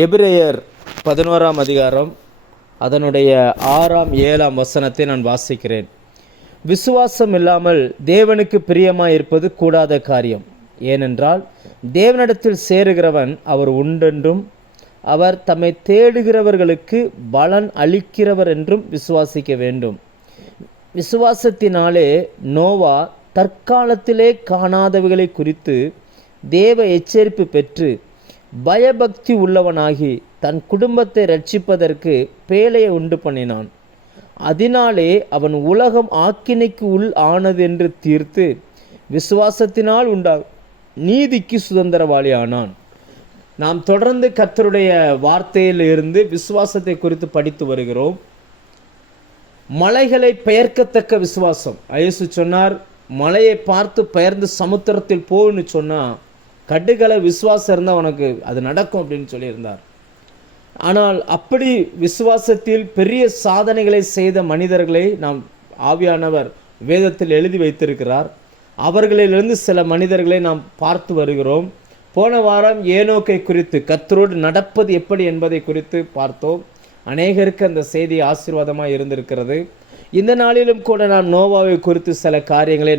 எபிரேயர் 11ஆம் அதிகாரம் அதனுடைய 6ஆம் 7ஆம் வசனத்தை நான் வாசிக்கிறேன். விசுவாசம் இல்லாமல் தேவனுக்கு பிரியமாயிருப்பது கூடாத காரியம். ஏனென்றால் தேவனிடத்தில் சேருகிறவன் அவர் உண்டென்றும் அவர் தம்மை தேடுகிறவர்களுக்கு பலன் அளிக்கிறவர் என்றும் விசுவாசிக்க வேண்டும். விசுவாசத்தினாலே நோவா தற்காலத்திலே காணாதவைகளை குறித்து தேவ எச்சரிப்பு பெற்று பயபக்தி உள்ளவனாகி தன் குடும்பத்தை ரட்சிப்பதற்கு பேழையை உண்டு பண்ணினான். அதனாலே அவன் உலகம் ஆக்கினைக்கு உள் ஆனது என்று தீர்த்து விசுவாசத்தினால் நீதிக்கு சுதந்திரவாளி ஆனான். நாம் தொடர்ந்து கர்த்தருடைய வார்த்தையில் இருந்து விசுவாசத்தை குறித்து படித்து வருகிறோம். மலைகளை பெயர்க்கத்தக்க விசுவாசம். இயேசு சொன்னார், மலையை பார்த்து பெயர்ந்து சமுத்திரத்தில் போன்னு சொன்னால் கடுகளை விசுவாசம் இருந்தால் உனக்கு அது நடக்கும் அப்படின்னு சொல்லியிருந்தார். ஆனால் அப்படி விசுவாசத்தில் பெரிய சாதனைகளை செய்த மனிதர்களை நாம் ஆவியானவர் வேதத்தில் எழுதி வைத்திருக்கிறார். அவர்களிலிருந்து சில மனிதர்களை நாம் பார்த்து வருகிறோம். போன வாரம் ஏனோக்கை குறித்து கர்த்தரோடு நடப்பது எப்படி என்பதை குறித்து பார்த்தோம். அநேகருக்கு அந்த செய்தி ஆசீர்வாதமாக இருந்திருக்கிறது. இந்த நாளிலும் கூட நான் நோவாவை குறித்து சில காரியங்களை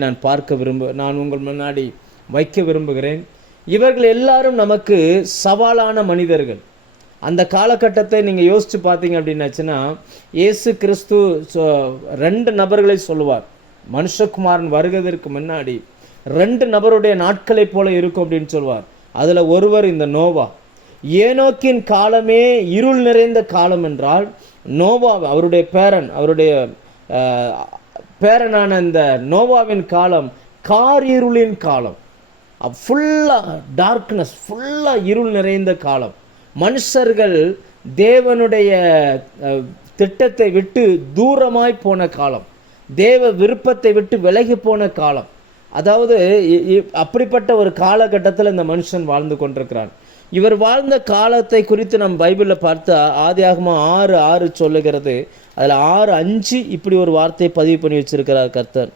நான் உங்கள் முன்னாடி வைக்க விரும்புகிறேன். இவர்கள் எல்லாரும் நமக்கு சவாலான மனிதர்கள். அந்த காலகட்டத்தை நீங்கள் யோசித்து பார்த்தீங்க அப்படின்னாச்சுன்னா, இயேசு கிறிஸ்து 2 நபர்களை சொல்லுவார். மனுஷகுமாரன் வருவதற்கு முன்னாடி 2 நபருடைய நாட்களை போல இருக்கும் அப்படின்னு சொல்லுவார். அதில் ஒருவர் இந்த நோவா. ஏனோக்கின் காலமே இருள் நிறைந்த காலம் என்றால், நோவா அவருடைய பேரனான இந்த நோவாவின் காலம் காரிருளின் காலம். ஃபுல்லாக டார்க்னஸ், ஃபுல்லாக இருள் நிறைந்த காலம். மனுஷர்கள் தேவனுடைய திட்டத்தை விட்டு தூரமாய் போன காலம், தேவ விருப்பத்தை விட்டு விலகி போன காலம். அதாவது அப்படிப்பட்ட ஒரு காலகட்டத்தில் இந்த மனுஷன் வாழ்ந்து கொண்டிருக்கிறான். இவர் வாழ்ந்த காலத்தை குறித்து நம்ம பைபிளில் பார்த்தா ஆதியாகமம் 6:6 சொல்லுகிறது. அதில் 6:5 இப்படி ஒரு வார்த்தையை பதிவு பண்ணி வச்சிருக்கிறார் கர்த்தர்.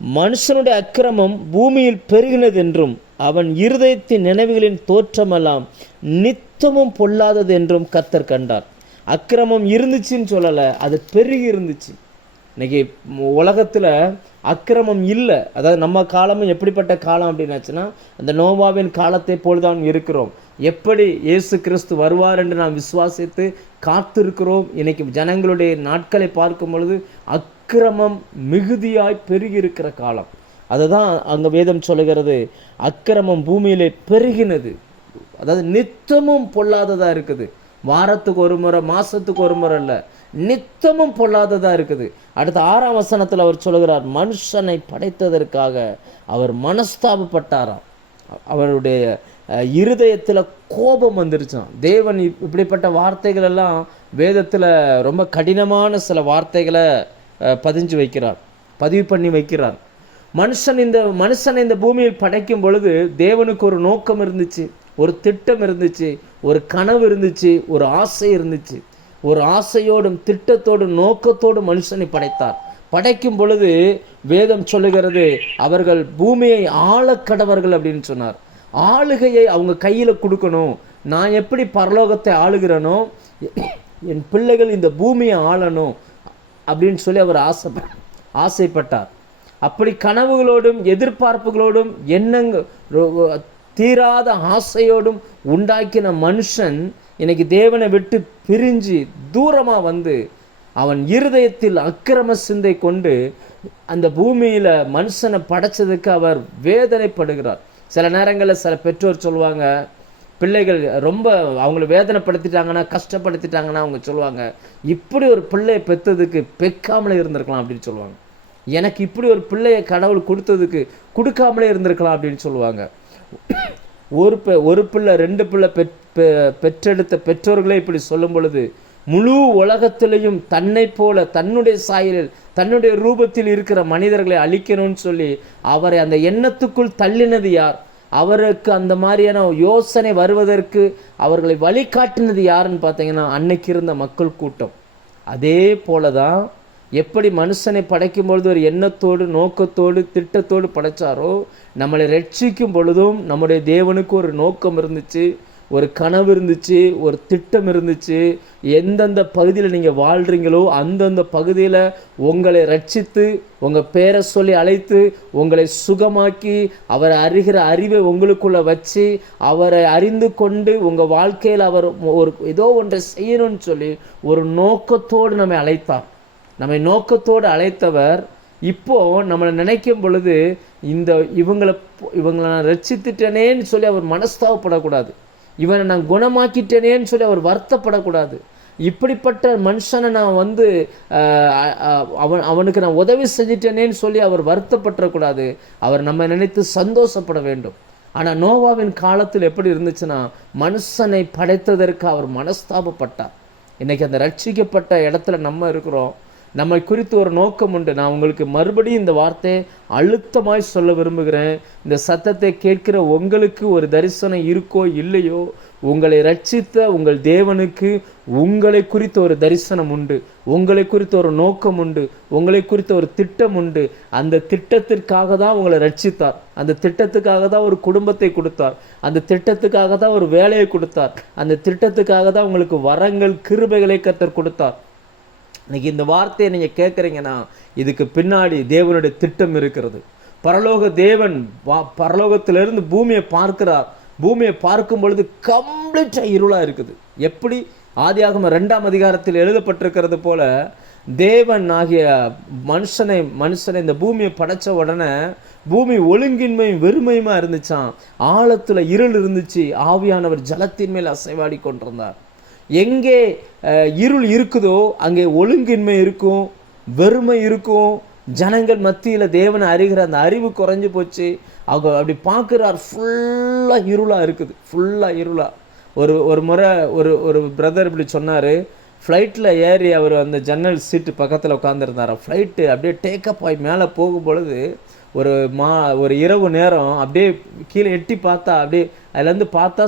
மனுஷனுடைய அக்கிரமம் பூமியில் பெருகினது என்றும் அவன் இருதயத்தின் நினைவுகளின் தோற்றமெல்லாம் நித்தமும் பொல்லாதது என்றும் கர்த்தர் கண்டார். அக்கிரமம் இருந்துச்சுன்னு சொல்லலை, அது பெருகி இருந்துச்சு. இன்னைக்கு உலகத்தில் அக்கிரமம் இல்லை. அதாவது நம்ம காலமும் எப்படிப்பட்ட காலம் அப்படின்னாச்சுன்னா, அந்த நோவாவின் காலத்தை போல்தான் இருக்கிறோம். எப்படி இயேசு கிறிஸ்து வருவார் என்று நாம் விசுவாசித்து காத்திருக்கிறோம். இன்னைக்கு ஜனங்களுடைய நாட்களை பார்க்கும் பொழுது அக்கிரமம் மிகுதியாய் பெருகி இருக்கிற காலம். அதுதான் அங்கே வேதம் சொல்லுகிறது, அக்கிரமம் பூமியிலே பெருகினது. அதாவது நித்தமும் பொல்லாததாக இருக்குது. வாரத்துக்கு ஒரு முறை, மாதத்துக்கு ஒரு முறை இல்லை, நித்தமும் பொல்லாததாக இருக்குது. அடுத்த 6ஆம் வசனத்தில் அவர் சொல்லுகிறார், மனுஷனை படைத்ததற்காக அவர் மனஸ்தாபப்பட்டாராம். அவருடைய இருதயத்தில் கோபம் வந்துருச்சான். தேவன் இப்படிப்பட்ட வார்த்தைகள் எல்லாம் வேதத்தில் ரொம்ப கடினமான சில வார்த்தைகளை பதிவு பண்ணி வைக்கிறார். மனுஷனை இந்த பூமியில் படைக்கும் பொழுது தேவனுக்கு ஒரு நோக்கம் இருந்துச்சு, ஒரு திட்டம் இருந்துச்சு, ஒரு கனவு இருந்துச்சு, ஒரு ஆசை இருந்துச்சு. ஒரு ஆசையோடும் திட்டத்தோடும் நோக்கத்தோடும் மனுஷனை படைத்தார். படைக்கும் பொழுது வேதம் சொல்லுகிறது, அவர்கள் பூமியை ஆளக்கடவர்கள் அப்படின்னு சொன்னார். ஆளுகையை அவங்க கையில் கொடுக்கணும். நான் எப்படி பரலோகத்தை ஆளுகிறேனோ என் பிள்ளைகள் இந்த பூமியை ஆளணும் அப்படின்னு சொல்லி அவர் ஆசைப்பட்டார். அப்படி கனவுகளோடும் எதிர்பார்ப்புகளோடும் தீராத ஆசையோடும் உண்டாக்கின மனுஷன் இன்னைக்கு தேவனை விட்டு பிரிஞ்சு தூரமாக வந்து அவன் இருதயத்தில் அக்கிரம சிந்தை கொண்டு அந்த பூமியில் மனுஷனை படைச்சதுக்கு அவர் வேதனைப்படுகிறார். சில நேரங்களில் சில பெற்றோர் சொல்லுவாங்க, பிள்ளைகள் ரொம்ப அவங்கள வேதனைப்படுத்திட்டாங்கன்னா, கஷ்டப்படுத்திட்டாங்கன்னா அவங்க சொல்லுவாங்க, இப்படி ஒரு பிள்ளையை பெற்றதுக்கு பெக்காமலே இருந்திருக்கலாம் அப்படின்னு சொல்லுவாங்க. எனக்கு இப்படி ஒரு பிள்ளையை கடவுள் கொடுத்ததுக்கு கொடுக்காமலே இருந்திருக்கலாம் அப்படின்னு சொல்லுவாங்க. ஒரு பிள்ளை 2 பிள்ளை பெற்றெடுத்த பெற்றோர்களே இப்படி சொல்லும் பொழுது, முழு உலகத்திலையும் தன்னை போல தன்னுடைய சாயலில் தன்னுடைய ரூபத்தில் இருக்கிற மனிதர்களை அழிக்கணும்னு சொல்லி அவரை அந்த எண்ணத்துக்குள் தள்ளினது யார்? அவருக்கு அந்த மாதிரியான யோசனை வருவதற்கு அவர்களை வழிகாட்டினது யாருன்னு பார்த்தீங்கன்னா, அன்னைக்கு இருந்த மக்கள் கூட்டம். அதே போல தான் எப்படி மனுஷனை படைக்கும் பொழுது ஒரு எண்ணத்தோடு நோக்கத்தோடு திட்டத்தோடு படைச்சாரோ, நம்மளை ரட்சிக்கும் பொழுதும் நம்முடைய தேவனுக்கு ஒரு நோக்கம் இருந்துச்சு, ஒரு கனவு இருந்துச்சு, ஒரு திட்டம் இருந்துச்சு. எந்தெந்த பகுதியில் நீங்கள் வாழ்கிறீங்களோ அந்தந்த பகுதியில் உங்களை ரட்சித்து, உங்கள் பேரை சொல்லி அழைத்து, உங்களை சுகமாக்கி, அவரை அறிகிற அறிவை உங்களுக்குள்ளே வச்சு, அவரை அறிந்து கொண்டு உங்கள் வாழ்க்கையில் அவர் ஒரு ஏதோ ஒன்றை செய்யணும்னு சொல்லி ஒரு நோக்கத்தோடு நம்மை அழைத்தார். நம்மை நோக்கத்தோடு அழைத்தவர் இப்போ நம்மளை நினைக்கும் பொழுது இவங்களை நான் ரட்சித்துட்டேனேன்னு சொல்லி அவர் மனஸ்தாபப்படக்கூடாது. இவனை நான் குணமாக்கிட்டேனேன்னு சொல்லி அவர் வருத்தப்படக்கூடாது. இப்படிப்பட்ட மனுஷனை நான் அவனுக்கு நான் உதவி செஞ்சிட்டேனேன்னு சொல்லி அவர் வருத்தப்படக்கூடாது. அவர் நம்ம நினைத்து சந்தோஷப்பட வேண்டும். ஆனால் நோவாவின் காலத்தில் எப்படி இருந்துச்சுன்னா, மனுஷனை படைத்ததற்கு அவர் மனஸ்தாபப்பட்டார். இன்னைக்கு அந்த ரட்சிக்கப்பட்ட இடத்துல நம்ம இருக்கிறோம். நம்மை குறித்து ஒரு நோக்கம் உண்டு. நான் உங்களுக்கு மறுபடியும் இந்த வார்த்தையை அழுத்தமாய் சொல்ல விரும்புகிறேன். இந்த சத்தத்தை கேட்கிற உங்களுக்கு ஒரு தரிசனம் இருக்கோ இல்லையோ, உங்களை ரட்சித்த உங்கள் தேவனுக்கு உங்களை குறித்த ஒரு தரிசனம் உண்டு, உங்களை குறித்த ஒரு நோக்கம் உண்டு, உங்களை குறித்த ஒரு திட்டம் உண்டு. அந்த திட்டத்திற்காக தான் உங்களை ரட்சித்தார். அந்த திட்டத்துக்காக தான் ஒரு குடும்பத்தை கொடுத்தார். அந்த திட்டத்துக்காக தான் ஒரு வேலையை கொடுத்தார். அந்த திட்டத்துக்காக தான் உங்களுக்கு வரங்கள் கிருபைகளை கர்த்தர் கொடுத்தார். இன்னைக்கு இந்த வார்த்தையை நீங்கள் கேட்குறீங்கன்னா, இதுக்கு பின்னாடி தேவனுடைய திட்டம் இருக்கிறது. பரலோக தேவன் பரலோகத்திலிருந்து பூமியை பார்க்கிறார். பூமியை பார்க்கும் பொழுது கம்ப்ளீட்டாக இருளாக இருக்குது. எப்படி ஆதியாகமம் 2ஆம் அதிகாரத்தில் எழுதப்பட்டிருக்கிறது போல, தேவன் ஆகிய மனுஷனை இந்த பூமியை படைச்ச உடனே பூமி ஒழுங்கின்மையும் வெறுமையுமா இருந்துச்சான். ஆழத்துல இருள் இருந்துச்சு. ஆவியானவர் ஜலத்தின் மேல் அசைவாடி கொண்டிருந்தார். எங்கே இருள் இருக்குதோ அங்கே ஒழுங்கின்மை இருக்கும், வெறுமை இருக்கும். ஜனங்கள் மத்தியில் தேவனை அறிகிற அந்த அறிவு குறைஞ்சி போச்சு. அவங்க அப்படி பார்க்குறார், ஃபுல்லாக இருளாக இருக்குது, ஃபுல்லாக இருளாக. ஒரு முறை ஒரு பிரதர் இப்படி சொன்னார். ஃப்ளைட்டில் ஏறி அவர் அந்த ஜன்னல் சீட்டு பக்கத்தில் உட்காந்துருந்தார். ஃப்ளைட்டு அப்படியே டேக்கப் ஆகி மேலே போகும்பொழுது ஒரு இரவு நேரம் அப்படியே கீழே எட்டி பார்த்தா, அப்படியே அதுலேருந்து பார்த்தா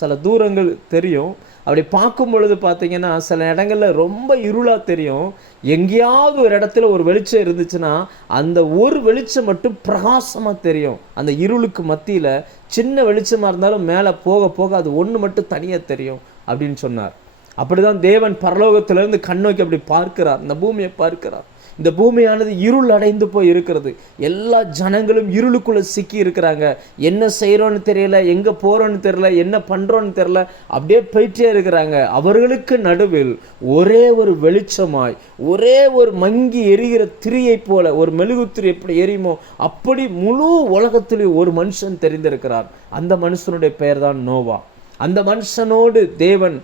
சில தூரங்கள் தெரியும். அப்படி பார்க்கும் பொழுது பார்த்தீங்கன்னா சில இடங்களில் ரொம்ப இருளாக தெரியும். எங்கேயாவது ஒரு இடத்துல ஒரு வெளிச்சம் இருந்துச்சுன்னா அந்த ஒரு வெளிச்சம் மட்டும் பிரகாசமாக தெரியும். அந்த இருளுக்கு மத்தியில் சின்ன வெளிச்சமாக இருந்தாலும் மேலே போக போக அது ஒன்று மட்டும் தனியாக தெரியும் அப்படின்னு சொன்னார். அப்படிதான் தேவன் பரலோகத்திலிருந்து கண்ணோக்கி அப்படி பார்க்கிறார், இந்த பூமியை பார்க்கிறார். இந்த பூமியானது இருள் அடைந்து போய் இருக்கிறது. எல்லா ஜனங்களும் இருளுக்குள்ள சிக்கி இருக்கிறாங்க. என்ன செய்யறோன்னு தெரியல, எங்க போறோன்னு தெரியல, என்ன பண்றோன்னு தெரியல, அப்படியே போயிட்டே இருக்கிறாங்க. அவர்களுக்கு நடுவில் ஒரே ஒரு வெளிச்சமாய், ஒரே ஒரு மங்கி எரிகிற திரியை போல, ஒரு மெழுகுத்திரி எப்படி எரியுமோ அப்படி முழு உலகத்திலேயும் ஒரு மனுஷன் தெரிந்திருக்கிறார். அந்த மனுஷனுடைய பெயர் தான் நோவா. அந்த மனுஷனோடு தேவன்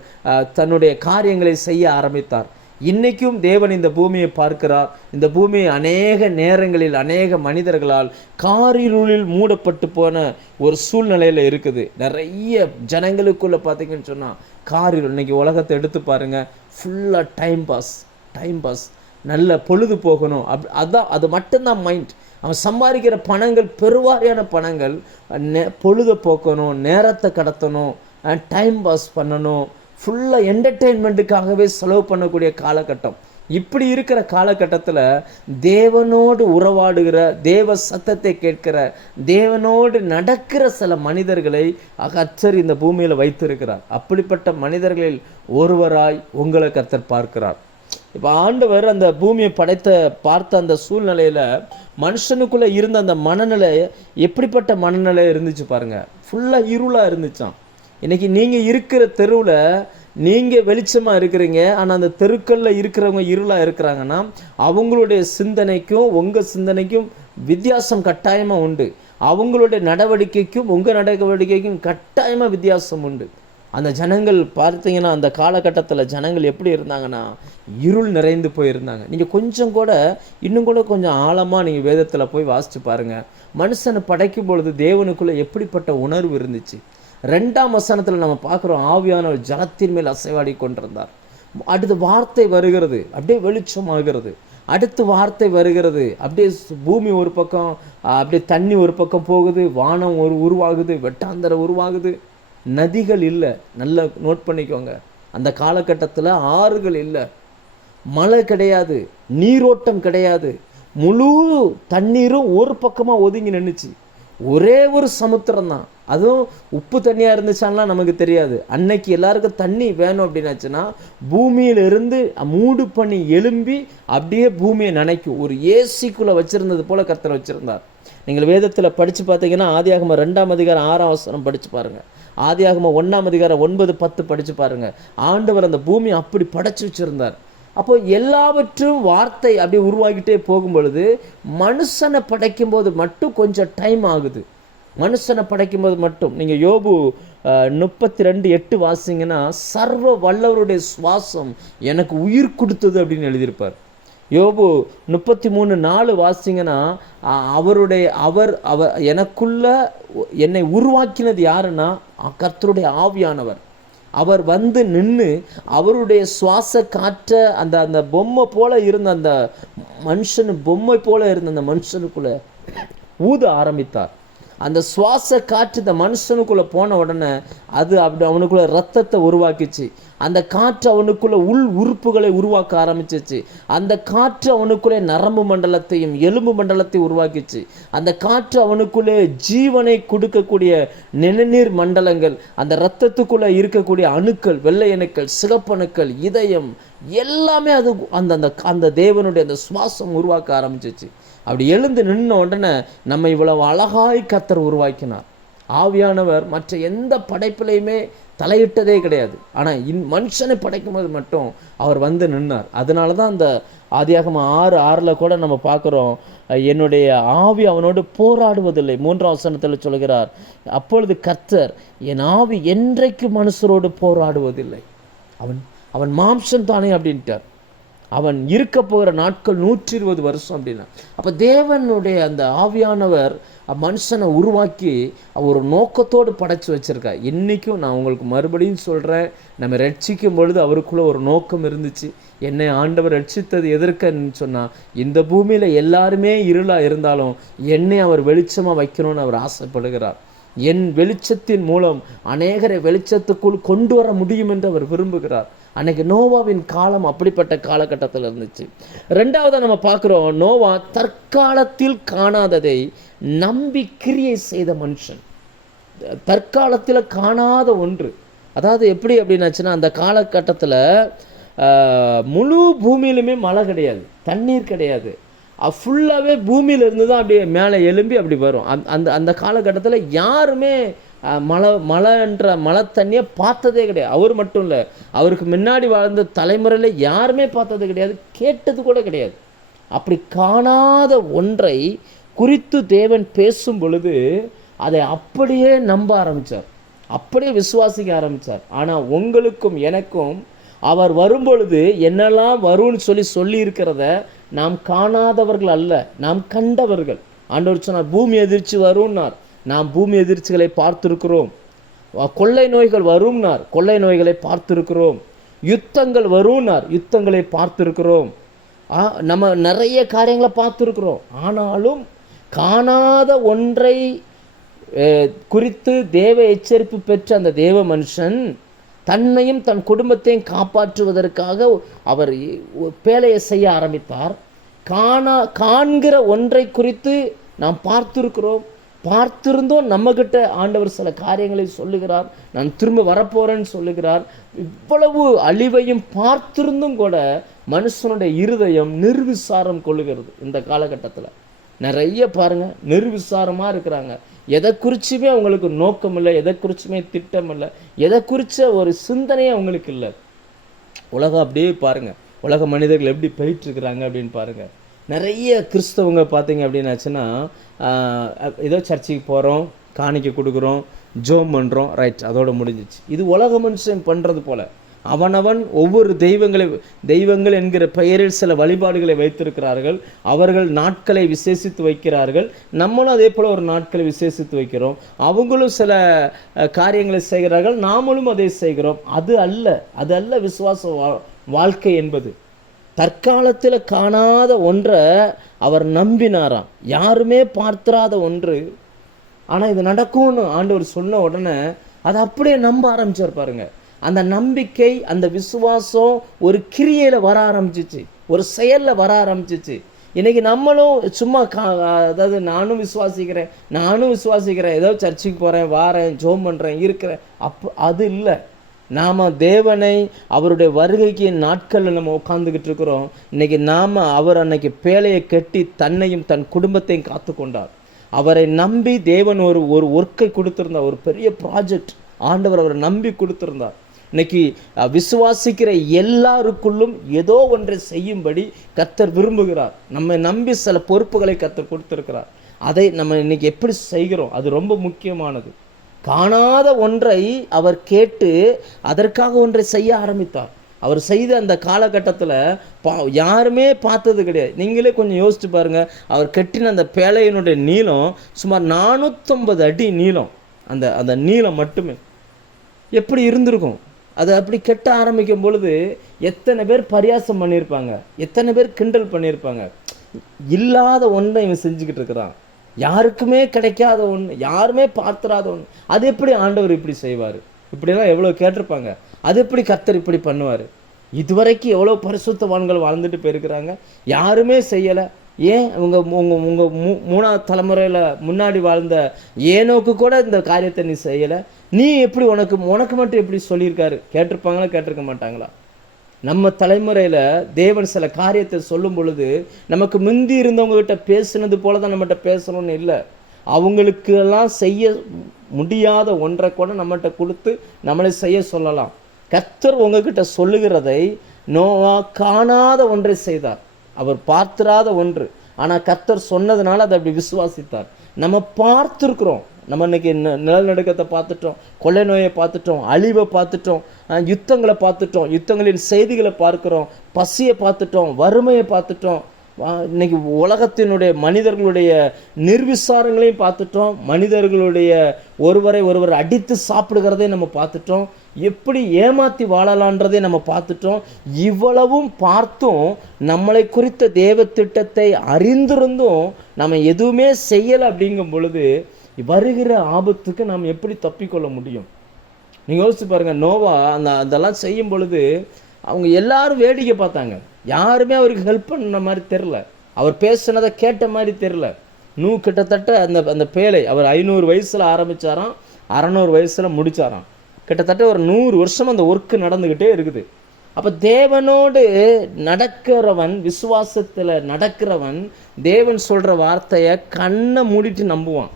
தன்னுடைய காரியங்களை செய்ய ஆரம்பித்தார். இன்னைக்கும் தேவன் இந்த பூமியை பார்க்கிறார். இந்த பூமி அநேக நேரங்களில் அநேக மனிதர்களால் காரிருளில் மூடப்பட்டு போன ஒரு சூழ்நிலையில் இருக்குது. நிறைய ஜனங்களுக்குள்ள பார்த்தீங்கன்னு சொன்னால் காரிருள். இன்னைக்கு உலகத்தை எடுத்து பாருங்க, ஃபுல்லாக டைம் பாஸ், நல்ல பொழுது போகணும், அதான் அது மட்டும்தான் மைண்ட். அவன் சம்பாதிக்கிற பணங்கள், பெருவாரியான பணங்கள் பொழுதை போக்கணும், நேரத்தை கடத்தணும், டைம் பாஸ் பண்ணணும், ஃபுல்லாக என்டர்டெயின்மெண்ட்டுக்காகவே செலவு பண்ணக்கூடிய காலகட்டம். இப்படி இருக்கிற காலகட்டத்தில் தேவனோடு உறவாடுகிற, தேவ சத்தத்தை கேட்கிற, தேவனோடு நடக்கிற சில மனிதர்களை கர்த்தர் இந்த பூமியில் வைத்திருக்கிறார். அப்படிப்பட்ட மனிதர்களில் ஒருவராய் உங்களை கர்த்தர் பார்க்கிறார். இப்போ ஆண்டவர் அந்த பூமியை பார்த்த அந்த சூழ்நிலையில் மனுஷனுக்குள்ளே இருந்த அந்த மனநிலை எப்படிப்பட்ட மனநிலை இருந்துச்சு பாருங்க. ஃபுல்லாக இருளாக இருந்துச்சான். இன்னைக்கு நீங்கள் இருக்கிற தெருவில் நீங்கள் வெளிச்சமாக இருக்கிறீங்க, ஆனால் அந்த தெருக்களில் இருக்கிறவங்க இருளாக இருக்கிறாங்கன்னா அவங்களுடைய சிந்தனைக்கும் உங்கள் சிந்தனைக்கும் வித்தியாசம் கட்டாயமாக உண்டு. அவங்களுடைய நடவடிக்கைக்கும் உங்கள் நடவடிக்கைக்கும் கட்டாயமாக வித்தியாசம் உண்டு. அந்த ஜனங்கள் பார்த்தீங்கன்னா அந்த காலகட்டத்தில் ஜனங்கள் எப்படி இருந்தாங்கன்னா இருள் நிறைந்து போயிருந்தாங்க. நீங்கள் இன்னும் கூட கொஞ்சம் ஆழமாக நீங்கள் வேதத்தில் போய் வாசித்து பாருங்கள். மனுஷனை படைக்கும் பொழுது தேவனுக்குள்ளே எப்படிப்பட்ட உணர்வு இருந்துச்சு. 2ஆம் வசனத்தில் நம்ம பார்க்குறோம், ஆவியானவர் ஜலத்தின் மேல் அசைவாடி கொண்டிருந்தார். அடுத்து வார்த்தை வருகிறது, அப்படியே வெளிச்சமாகிறது. அடுத்து வார்த்தை வருகிறது, அப்படியே பூமி ஒரு பக்கம், அப்படியே தண்ணி ஒரு பக்கம் போகுது, வானம் உருவாகுது, வெட்டாந்தரை உருவாகுது. நதிகள் இல்லை. நல்லா நோட் பண்ணிக்கோங்க, அந்த காலகட்டத்தில் ஆறுகள் இல்லை, மழை கிடையாது, நீரோட்டம் கிடையாது. முழு தண்ணீரும் ஒரு பக்கமாக ஒதுங்கி நின்றுச்சு. ஒரே ஒரு சமுத்திரம் தான். அதுவும் உப்பு தண்ணியாக இருந்துச்சான்னா நமக்கு தெரியாது. அன்னைக்கு எல்லாருக்கும் தண்ணி வேணும் அப்படின்னாச்சுன்னா பூமியிலிருந்து மூடு பண்ணி எழும்பி அப்படியே பூமியை நனைக்கும். ஒரு ஏசிக்குள்ளே வச்சுருந்தது போல் கர்த்தர் வச்சுருந்தார். நீங்கள் வேதத்தில் படித்து பார்த்தீங்கன்னா ஆதியாகமம் 2ஆம் அதிகாரம் 6ஆம் வசனம் படித்து பாருங்கள். ஆதியாகமம் 1ஆம் அதிகாரம் 9, 10 படித்து பாருங்கள். ஆண்டவர் அந்த பூமியை அப்படி படைச்சு வச்சுருந்தார். அப்போ எல்லாவற்றும் வார்த்தை அப்படி உருவாகிட்டே போகும் பொழுது மனுஷனை படைக்கும் போது மட்டும் கொஞ்சம் டைம் ஆகுது. மனுஷனை படைக்கும்போது மட்டும் நீங்கள் யோபு 32:8 வாசிங்கன்னா, சர்வ வல்லவருடைய சுவாசம் எனக்கு உயிர் கொடுத்தது அப்படின்னு எழுதியிருப்பார். யோபு 33:4 வாசிங்கன்னா, அவர் எனக்குள்ள என்னை உருவாக்கினது யாருன்னா கர்த்தருடைய ஆவியானவர். அவர் வந்து நின்று அவருடைய சுவாச காற்ற அந்த பொம்மை போல இருந்த அந்த மனுஷனு பொம்மை போல இருந்த அந்த மனுஷனுக்குள்ள ஊத ஆரம்பித்தார். அந்த சுவாச காற்று இந்த மனுஷனுக்குள்ளே போன உடனே அது அப்படி அவனுக்குள்ள ரத்தத்தை உருவாக்கிச்சு. அந்த காற்று அவனுக்குள்ள உள் உறுப்புகளை உருவாக்க ஆரம்பிச்சிச்சு. அந்த காற்று அவனுக்குள்ளே நரம்பு மண்டலத்தையும் எலும்பு மண்டலத்தையும் உருவாக்கிச்சு. அந்த காற்று அவனுக்குள்ளே ஜீவனை கொடுக்கக்கூடிய நிணநீர் மண்டலங்கள், அந்த இரத்தத்துக்குள்ளே இருக்கக்கூடிய அணுக்கள், வெள்ளை அணுக்கள், சிகப்பணுக்கள், இதயம் எல்லாமே அது அந்த தேவனுடைய அந்த சுவாசம் உருவாக்க ஆரம்பிச்சிச்சு. அப்படி எழுந்து நின்ன உடனே நம்ம இவ்வளவு அழகாய் கர்த்தர் உருவாக்கினார். ஆவியானவர் மற்ற எந்த படைப்பிலையுமே தலையிட்டதே கிடையாது. ஆனால் மனுஷனை படைக்கும் போது மட்டும் அவர் வந்து நின்னார். அதனால தான் அந்த ஆதியாகமம் 6:6 கூட நம்ம பார்க்குறோம், என்னுடைய ஆவி அவனோடு போராடுவதில்லை. 3ஆம் வசனத்தில் சொல்கிறார், அப்பொழுது கர்த்தர் என் ஆவி என்றைக்கு மனுஷரோடு போராடுவதில்லை. அவன் மாம்சம் தானே அப்படின்ட்டார். அவன் இருக்க போகிற நாட்கள் 120 வருஷம் அப்படின்னா. அப்போ தேவனுடைய அந்த ஆவியானவர் மனுஷனை உருவாக்கி ஒரு நோக்கத்தோடு படைச்சு வச்சிருக்கார். இன்றைக்கும் நான் உங்களுக்கு மறுபடியும் சொல்கிறேன், நம்ம ரட்சிக்கும் பொழுது அவருக்குள்ளே ஒரு நோக்கம் இருந்துச்சு. என்னை ஆண்டவர் ரட்சித்தது எதற்குன்னு சொன்னால், இந்த பூமியில் எல்லாருமே இருளாக இருந்தாலும் என்னை அவர் வெளிச்சமாக வைக்கணும்னு அவர் ஆசைப்படுகிறார். என் வெளிச்சத்தின் மூலம் அநேகரை வெளிச்சத்துக்குள் கொண்டு வர முடியும் என்று அவர் விரும்புகிறார். அன்னைக்கு நோவாவின் காலம் அப்படிப்பட்ட காலகட்டத்தில் இருந்துச்சு. ரெண்டாவது நம்ம பார்க்குறோம், நோவா தற்காலத்தில் காணாததை நம்பி கிரியை செய்த மனுஷன். தற்காலத்தில் காணாத ஒன்று, அதாவது எப்படி அப்படின்னாச்சுன்னா, அந்த காலகட்டத்தில் முழு பூமியிலுமே மழை கிடையாது, தண்ணீர் கிடையாது. ஃபுல்லாகவே பூமியிலிருந்து தான் அப்படியே மேலே எழும்பி அப்படி வரும். அந்த காலகட்டத்தில் யாருமே மழை தண்ணியை பார்த்ததே கிடையாது. அவர் மட்டும் இல்லை, அவருக்கு முன்னாடி வாழ்ந்த தலைமுறையில் யாருமே பார்த்தது கிடையாது, கேட்டது கூட கிடையாது. அப்படி காணாத ஒன்றை குறித்து தேவன் பேசும் பொழுது அதை அப்படியே நம்ப ஆரம்பித்தார், அப்படியே விசுவாசிக்க ஆரம்பித்தார். ஆனால் உங்களுக்கும் எனக்கும் அவர் வரும்பொழுது என்னெல்லாம் வரும்னு சொல்லி இருக்கிறத நாம் காணாதவர்கள் அல்ல, நாம் கண்டவர்கள். ஆண்டவர் சொன்னார், பூமி எதிர்ச்சி வரும்னார், நாம் பூமி எதிர்ச்சிகளை பார்த்துருக்கிறோம். கொள்ளை நோய்கள் வரும்னார், கொள்ளை நோய்களை பார்த்துருக்கிறோம். யுத்தங்கள் வரும்னார், யுத்தங்களை பார்த்துருக்கிறோம். நம்ம நிறைய காரியங்களை பார்த்துருக்குறோம். ஆனாலும் காணாத ஒன்றை குறித்து தேவ எச்சரிப்பு பெற்ற அந்த தேவ மனுஷன் தன்னையும் தன் குடும்பத்தையும் காப்பாற்றுவதற்காக அவர் வேலையை செய்ய ஆரம்பித்தார். காண்கிற ஒன்றை குறித்து நாம் பார்த்திருந்தோம். நம்மகிட்ட ஆண்டவர் சில காரியங்களை சொல்லுகிறார், நான் திரும்ப வரப்போறேன்னு சொல்லுகிறார். இவ்வளவு அழிவையும் பார்த்திருந்தும் கூட மனுஷனுடைய இருதயம் நிர்விசாரம் கொள்ளுகிறது. இந்த காலகட்டத்தில் நிறைய பாருங்கள், நிர்விசாரமாக இருக்கிறாங்க. எதை குறிச்சுமே அவங்களுக்கு நோக்கம் இல்லை, எதை குறிச்சுமே திட்டம் இல்லை, எதை குறித்த ஒரு சிந்தனையே அவங்களுக்கு இல்லை. உலகம் அப்படியே பாருங்கள், உலக மனிதர்கள் எப்படி போயிட்டுருக்குறாங்க அப்படின்னு பாருங்கள். நிறைய கிறிஸ்தவங்க பார்த்தீங்க அப்படின்னாச்சுன்னா, ஏதோ சர்ச்சுக்கு போகிறோம், காணிக்கை கொடுக்குறோம், ஜோம் பண்ணுறோம், ரைட், அதோடு முடிஞ்சிச்சு. இது உலக மனுஷன் பண்ணுறது போல் அவனவன் ஒவ்வொரு தெய்வங்கள் என்கிற பெயரில் சில வழிபாடுகளை வைத்திருக்கிறார்கள். அவர்கள் நாட்களை விசேஷித்து வைக்கிறார்கள். நம்மளும் அதே போல் ஒரு நாட்களை விசேஷித்து வைக்கிறோம். அவங்களும் சில காரியங்களை செய்கிறார்கள், நாமளும் அதை செய்கிறோம். அது அல்ல விசுவாச வாழ்க்கை என்பது. தற்காலத்தில் காணாத ஒன்றை அவர் நம்பினாராம், யாருமே பார்த்திராத ஒன்று. ஆனால் இது நடக்கும்னு ஆண்டவர் சொன்ன உடனே அதை அப்படியே நம்ப ஆரம்பிச்சார் பாருங்க. அந்த நம்பிக்கை, அந்த விசுவாசம் ஒரு கிரியையில் வர ஆரம்பிச்சிச்சு, ஒரு செயலில் வர ஆரம்பிச்சிச்சு. இன்றைக்கி நம்மளும் சும்மா அதாவது நானும் விசுவாசிக்கிறேன், ஏதோ சர்ச்சுக்கு போகிறேன், வாரேன், ஜோம் பண்ணுறேன், இருக்கிறேன், அது இல்லை. நாம் தேவனை அவருடைய வருகைக்கு நாட்களில் நம்ம உட்காந்துக்கிட்டு இருக்கிறோம். இன்றைக்கி அவர் அன்னைக்கு பேழையை கட்டி தன்னையும் தன் குடும்பத்தையும் காத்து கொண்டார். அவரை நம்பி தேவன் ஒரு ஒர்க்கை கொடுத்துருந்தார், ஒரு பெரிய ப்ராஜெக்ட் ஆண்டவர் அவரை நம்பி கொடுத்துருந்தார். இன்னைக்கு விசுவாசிக்கிற எல்லாருக்குள்ளும் ஏதோ ஒன்றை செய்யும்படி கர்த்தர் விரும்புகிறார். நம்ம நம்பி சில பொறுப்புகளை கர்த்தர் கொடுத்துருக்கிறார். அதை நம்ம இன்னைக்கு எப்படி செய்கிறோம், அது ரொம்ப முக்கியமானது. காணாத ஒன்றை அவர் கேட்டு அதற்காக ஒன்றை செய்ய ஆரம்பித்தார். அவர் செய்த அந்த காலகட்டத்தில் யாருமே பார்த்தது கிடையாது. நீங்களே கொஞ்சம் யோசிச்சு பாருங்க. அவர் கட்டின அந்த பேழையினுடைய நீளம் சுமார் 450 அடி நீளம். அந்த நீளம் மட்டுமே எப்படி இருந்திருக்கும். அது அப்படி கெட்ட ஆரம்பிக்கும் பொழுது எத்தனை பேர் பரியாசம் பண்ணியிருப்பாங்க, எத்தனை பேர் கிண்டல் பண்ணியிருப்பாங்க. இல்லாத ஒன்றை இவன் செஞ்சுக்கிட்டு இருக்கிறான், யாருக்குமே கிடைக்காத ஒன்று, யாருமே பார்த்துடாத ஒன்று, அது எப்படி ஆண்டவர் இப்படி செய்வார், இப்படியெல்லாம் எவ்வளோ கேட்டிருப்பாங்க. அது எப்படி கர்த்தர் இப்படி பண்ணுவார். இதுவரைக்கும் எவ்வளோ பரிசுத்தவான்கள் வாழ்ந்துட்டு போயிருக்கிறாங்க, யாருமே செய்யலை. ஏன் உங்கள் மூணாவது தலைமுறையில் முன்னாடி வாழ்ந்த ஏனோக்கு கூட இந்த காரியத்தை நீ செய்யலை, நீ எப்படி உனக்கு மட்டும் எப்படி சொல்லியிருக்காரு? கேட்டிருப்பாங்களா, கேட்டிருக்க மாட்டாங்களா? நம்ம தலைமுறையில் தேவன் சில காரியத்தை சொல்லும் பொழுது நமக்கு முந்தி இருந்தவங்ககிட்ட பேசுனது போல தான் நம்மகிட்ட பேசணும்னு இல்லை. அவங்களுக்கெல்லாம் செய்ய முடியாத ஒன்றை கூட நம்மகிட்ட கொடுத்து நம்மளை செய்ய சொல்லலாம். கர்த்தர் உங்ககிட்ட சொல்லுகிறதை நோவா காணாத ஒன்றை செய்தார். அவர் பார்த்திராத ஒன்று, ஆனால் கர்த்தர் சொன்னதுனால அதை அப்படி விசுவாசித்தார். நம்ம பார்த்துருக்குறோம். நம்ம இன்னைக்கு நிலநடுக்கத்தை பார்த்துட்டோம், கொள்ளை நோயை பார்த்துட்டோம், அழிவை பார்த்துட்டோம், யுத்தங்களை பார்த்துட்டோம், யுத்தங்களின் செய்திகளை பார்க்குறோம், பசியை பார்த்துட்டோம், வறுமையை பார்த்துட்டோம். இன்னைக்கு உலகத்தினுடைய மனிதர்களுடைய நிர்விசாரங்களையும் பார்த்துட்டோம், மனிதர்களுடைய ஒருவர் அடித்து சாப்பிடுகிறதையும் நம்ம பார்த்துட்டோம், எப்படி ஏமாற்றி வாழலான்றதை நம்ம பார்த்துட்டோம். இவ்வளவும் பார்த்தும் நம்மளை குறித்த தேவ திட்டத்தை அறிந்திருந்தும் நம்ம எதுவுமே செய்யலை. அப்படிங்கும் பொழுது வருகிற ஆபத்துக்கு நாம் எப்படி தப்பிக்கொள்ள முடியும்? நீங்கள் யோசிச்சு பாருங்கள். நோவா அதெல்லாம் செய்யும் பொழுது அவங்க எல்லாரும் வேடிக்கை பார்த்தாங்க. யாருமே அவருக்கு ஹெல்ப் பண்ண மாதிரி தெரில, அவர் பேசுனதை கேட்ட மாதிரி தெரில. கிட்டத்தட்ட அந்த பேழை அவர் 500 வயசில் ஆரம்பித்தாராம், 600 வயசில் முடித்தாராம். கிட்டத்தட்ட ஒரு 100 வருஷம் அந்த ஒர்க்கு நடந்துக்கிட்டே இருக்குது. அப்போ தேவனோடு நடக்கிறவன், விசுவாசத்தில் நடக்கிறவன் தேவன் சொல்கிற வார்த்தையை கண்ணை மூடிட்டு நம்புவான்.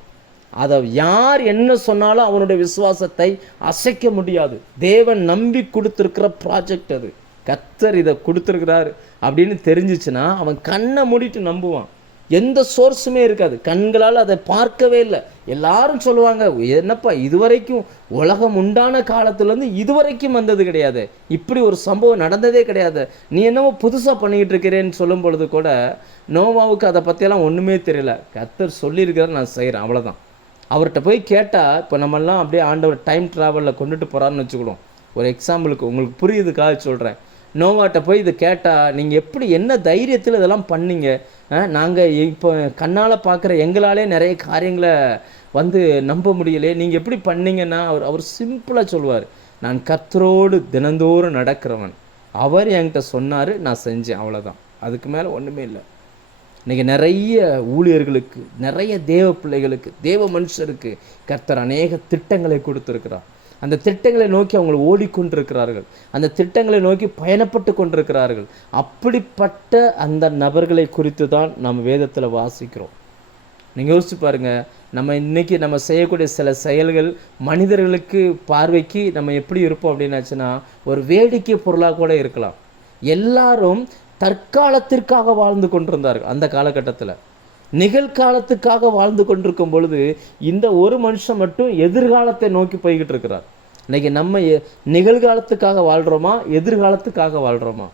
அதை யார் என்ன சொன்னாலும் அவனுடைய விசுவாசத்தை அசைக்க முடியாது. தேவன் நம்பி கொடுத்துருக்கிற ப்ராஜெக்ட் அது. கர்த்தர் இதை கொடுத்துருக்கிறாரு அப்படின்னு தெரிஞ்சிச்சுன்னா அவன் கண்ணை மூடிட்டு நம்புவான். எந்த சோர்ஸுமே இருக்காது, கண்களால் அதை பார்க்கவே இல்லை. எல்லாரும் சொல்லுவாங்க, என்னப்பா இதுவரைக்கும் உலகம் உண்டான காலத்துலேருந்து இதுவரைக்கும் வந்தது கிடையாது, இப்படி ஒரு சம்பவம் நடந்ததே கிடையாது, நீ என்னவோ புதுசாக பண்ணிக்கிட்டு இருக்கிறேன்னு சொல்லும் பொழுது கூட நோவாவுக்கு அதை பற்றியெல்லாம் ஒன்றுமே தெரியல. கர்த்தர் சொல்லியிருக்கிறார், நான் செய்கிறேன், அவ்வளோதான். அவர்கிட்ட போய் கேட்டால், இப்போ நம்மெல்லாம் அப்படியே ஆண்டவர் டைம் ட்ராவலில் கொண்டுட்டு போகிறான்னு வச்சுக்கிடுவோம். ஒரு எக்ஸாம்பிளுக்கு உங்களுக்கு புரியுதுக்காக சொல்கிறேன். நோவாட்ட போய் இது கேட்டால், நீங்கள் எப்படி என்ன தைரியத்தில் இதெல்லாம் பண்ணீங்க, நாங்கள் இப்போ கண்ணால் பார்க்குற எங்களாலே நிறைய காரியங்களை நம்ப முடியலையே, நீங்கள் எப்படி பண்ணீங்கன்னா அவர் சிம்பிளாக சொல்லுவார், நான் கர்த்தரோடு தினந்தோறும் நடக்கிறவன், அவர் என்கிட்ட சொன்னார், நான் செஞ்சேன், அவ்வளோதான். அதுக்கு மேலே ஒன்றுமே இல்லை. இன்றைக்கி நிறைய ஊழியர்களுக்கு, நிறைய தேவ பிள்ளைகளுக்கு, தேவ மனுஷருக்கு கர்த்தர் அநேக திட்டங்களை கொடுத்துருக்கிறார். அந்த திட்டங்களை நோக்கி அவங்க ஓடிக்கொண்டிருக்கிறார்கள், அந்த திட்டங்களை நோக்கி பயணப்பட்டு கொண்டிருக்கிறார்கள். அப்படிப்பட்ட அந்த நபர்களை குறித்து தான் நம்ம வேதத்தில் வாசிக்கிறோம். நீங்கள் யோசிச்சு பாருங்கள், நம்ம இன்றைக்கி நம்ம செய்யக்கூடிய சில செயல்கள் மனிதர்களுக்கு பார்வைக்கு நம்ம எப்படி இருப்போம் அப்படின்னாச்சுன்னா ஒரு வேடிக்கை பொருளாக கூட இருக்கலாம். எல்லாரும் தற்காலத்திற்காக வாழ்ந்து கொண்டிருந்தார்கள். அந்த காலகட்டத்தில் நிகழ்காலத்துக்காக வாழ்ந்து கொண்டிருக்கும் பொழுது இந்த ஒரு மனுஷன் மட்டும் எதிர்காலத்தை நோக்கி போய்கிட்டு இருக்கிறார். இன்றைக்கி நம்ம நிகழ்காலத்துக்காக வாழ்கிறோமா, எதிர்காலத்துக்காக வாழ்கிறோமா?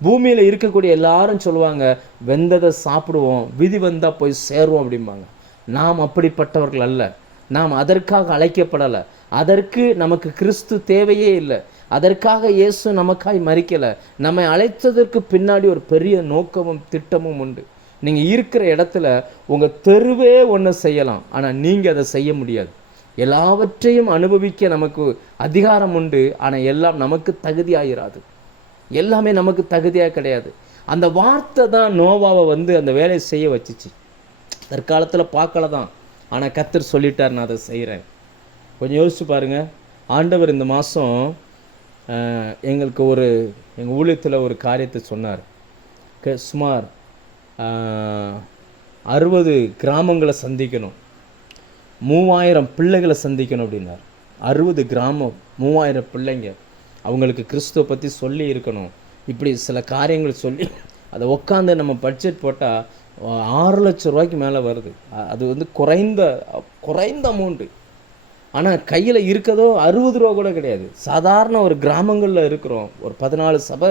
பூமியில் இருக்கக்கூடிய எல்லாரும் சொல்லுவாங்க, வெந்ததை சாப்பிடுவோம், விதி வந்தால் போய் சேருவோம் அப்படிம்பாங்க. நாம் அப்படிப்பட்டவர்கள் அல்ல. நாம் அதற்காக அழைக்கப்படலை. அதற்கு நமக்கு கிறிஸ்து தேவையே இல்லை. அதற்காக இயேசு நமக்காய் மரிக்கலை. நம்மை அழைத்ததற்கு பின்னாடி ஒரு பெரிய நோக்கமும் திட்டமும் உண்டு. நீங்கள் இருக்கிற இடத்துல உங்கள் தெருவே ஒன்று செய்யலாம், ஆனால் நீங்கள் அதை செய்ய முடியாது. எல்லாவற்றையும் அனுபவிக்க நமக்கு அதிகாரம் உண்டு, ஆனால் எல்லாம் நமக்கு தகுதியாகிறாது. எல்லாமே நமக்கு தகுதியாக கிடையாது. அந்த வார்த்தை தான் நோவாவை வந்து அந்த வேலையை செய்ய வச்சிச்சு. தற்காலத்தில் பார்க்கல தான், ஆனால் கர்த்தர் சொல்லிட்டார், நான் அதை செய்கிறேன். கொஞ்சம் யோசிச்சு பாருங்கள். ஆண்டவர் இந்த மாதம் எங்களுக்கு எங்கள் ஊழியத்தில் ஒரு காரியத்தை சொன்னார். சுமார் 60 கிராமங்களை சந்திக்கணும், 3000 பிள்ளைகளை சந்திக்கணும் அப்படின்னார். 60 கிராமம், 3000 பிள்ளைங்க, அவங்களுக்கு கிறிஸ்துவை பற்றி சொல்லி இருக்கணும். இப்படி சில காரியங்கள் சொல்லி அதை உட்காந்து நம்ம பட்ஜெட் போட்டால் 6 லட்சம் ரூபாய்க்கு மேலே வருது. அது வந்து குறைந்த அமௌண்ட்டு. ஆனால் கையில் இருக்கிறதோ 60 ரூபா கூட கிடையாது. சாதாரண ஒரு கிராமங்களில் இருக்கிறோம், ஒரு 14 சபை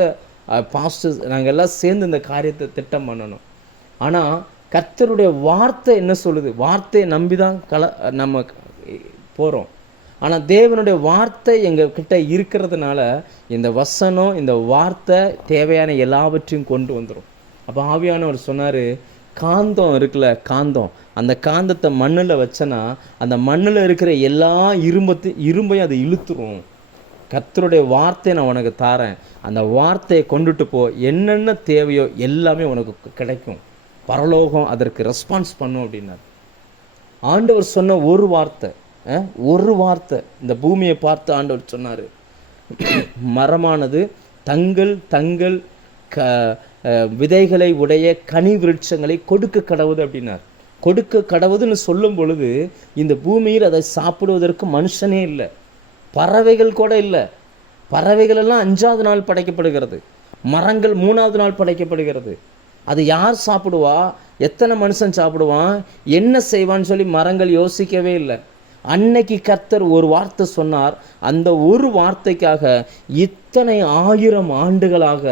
பாஸ்டர்ஸ் நாங்கள் எல்லாம் சேர்ந்து இந்த காரியத்தை திட்டம் பண்ணணும். ஆனால் கர்த்தருடைய வார்த்தை என்ன சொல்லுது? வார்த்தையை நம்பி தான் நம்ம போகிறோம். ஆனால் தேவனுடைய வார்த்தை எங்கள் கிட்ட இருக்கிறதுனால இந்த வசனம், இந்த வார்த்தை தேவையான எல்லாவற்றையும் கொண்டு வந்துடும். அப்போ ஆவியானவர் சொன்னார், காந்தம் இருக்குல்ல, காந்தம், அந்த காந்தத்தை மண்ணில் வச்சனா அந்த மண்ணில் இருக்கிற எல்லா இரும்பையும் அது இழுத்துரும். கர்த்தருடைய வார்த்தையை நான் உனக்கு தாரேன், அந்த வார்த்தையை கொண்டுட்டு போ, என்னென்ன தேவையோ எல்லாமே உனக்கு கிடைக்கும், பரலோகம் அதற்கு ரெஸ்பான்ஸ் பண்ணும் அப்படின்னார். ஆண்டவர் சொன்ன ஒரு வார்த்தை இந்த பூமியை பார்த்து ஆண்டவர் சொன்னார், மரமானது தங்கள் தங்கள் விதைகளை உடைய கனி விருட்சங்களை கொடுக்க கடவுது அப்படின்னார். கொடுக்க கடவுதுன்னு சொல்லும் பொழுது இந்த பூமியில் அதை சாப்பிடுவதற்கு மனுஷனே இல்லை, பறவைகள் கூட இல்லை. பறவைகள் எல்லாம் 5ஆவது நாள் படைக்கப்படுகிறது, மரங்கள் 3ஆவது நாள் படைக்கப்படுகிறது. அது யார் சாப்பிடுவா, எத்தனை மனுஷன் சாப்பிடுவான், என்ன செய்வான்னு சொல்லி மரங்கள் யோசிக்கவே இல்லை. அன்னைக்கு கர்த்தர் ஒரு வார்த்தை சொன்னார், அந்த ஒரு வார்த்தைக்காக இத்தனை 1000 ஆண்டுகளாக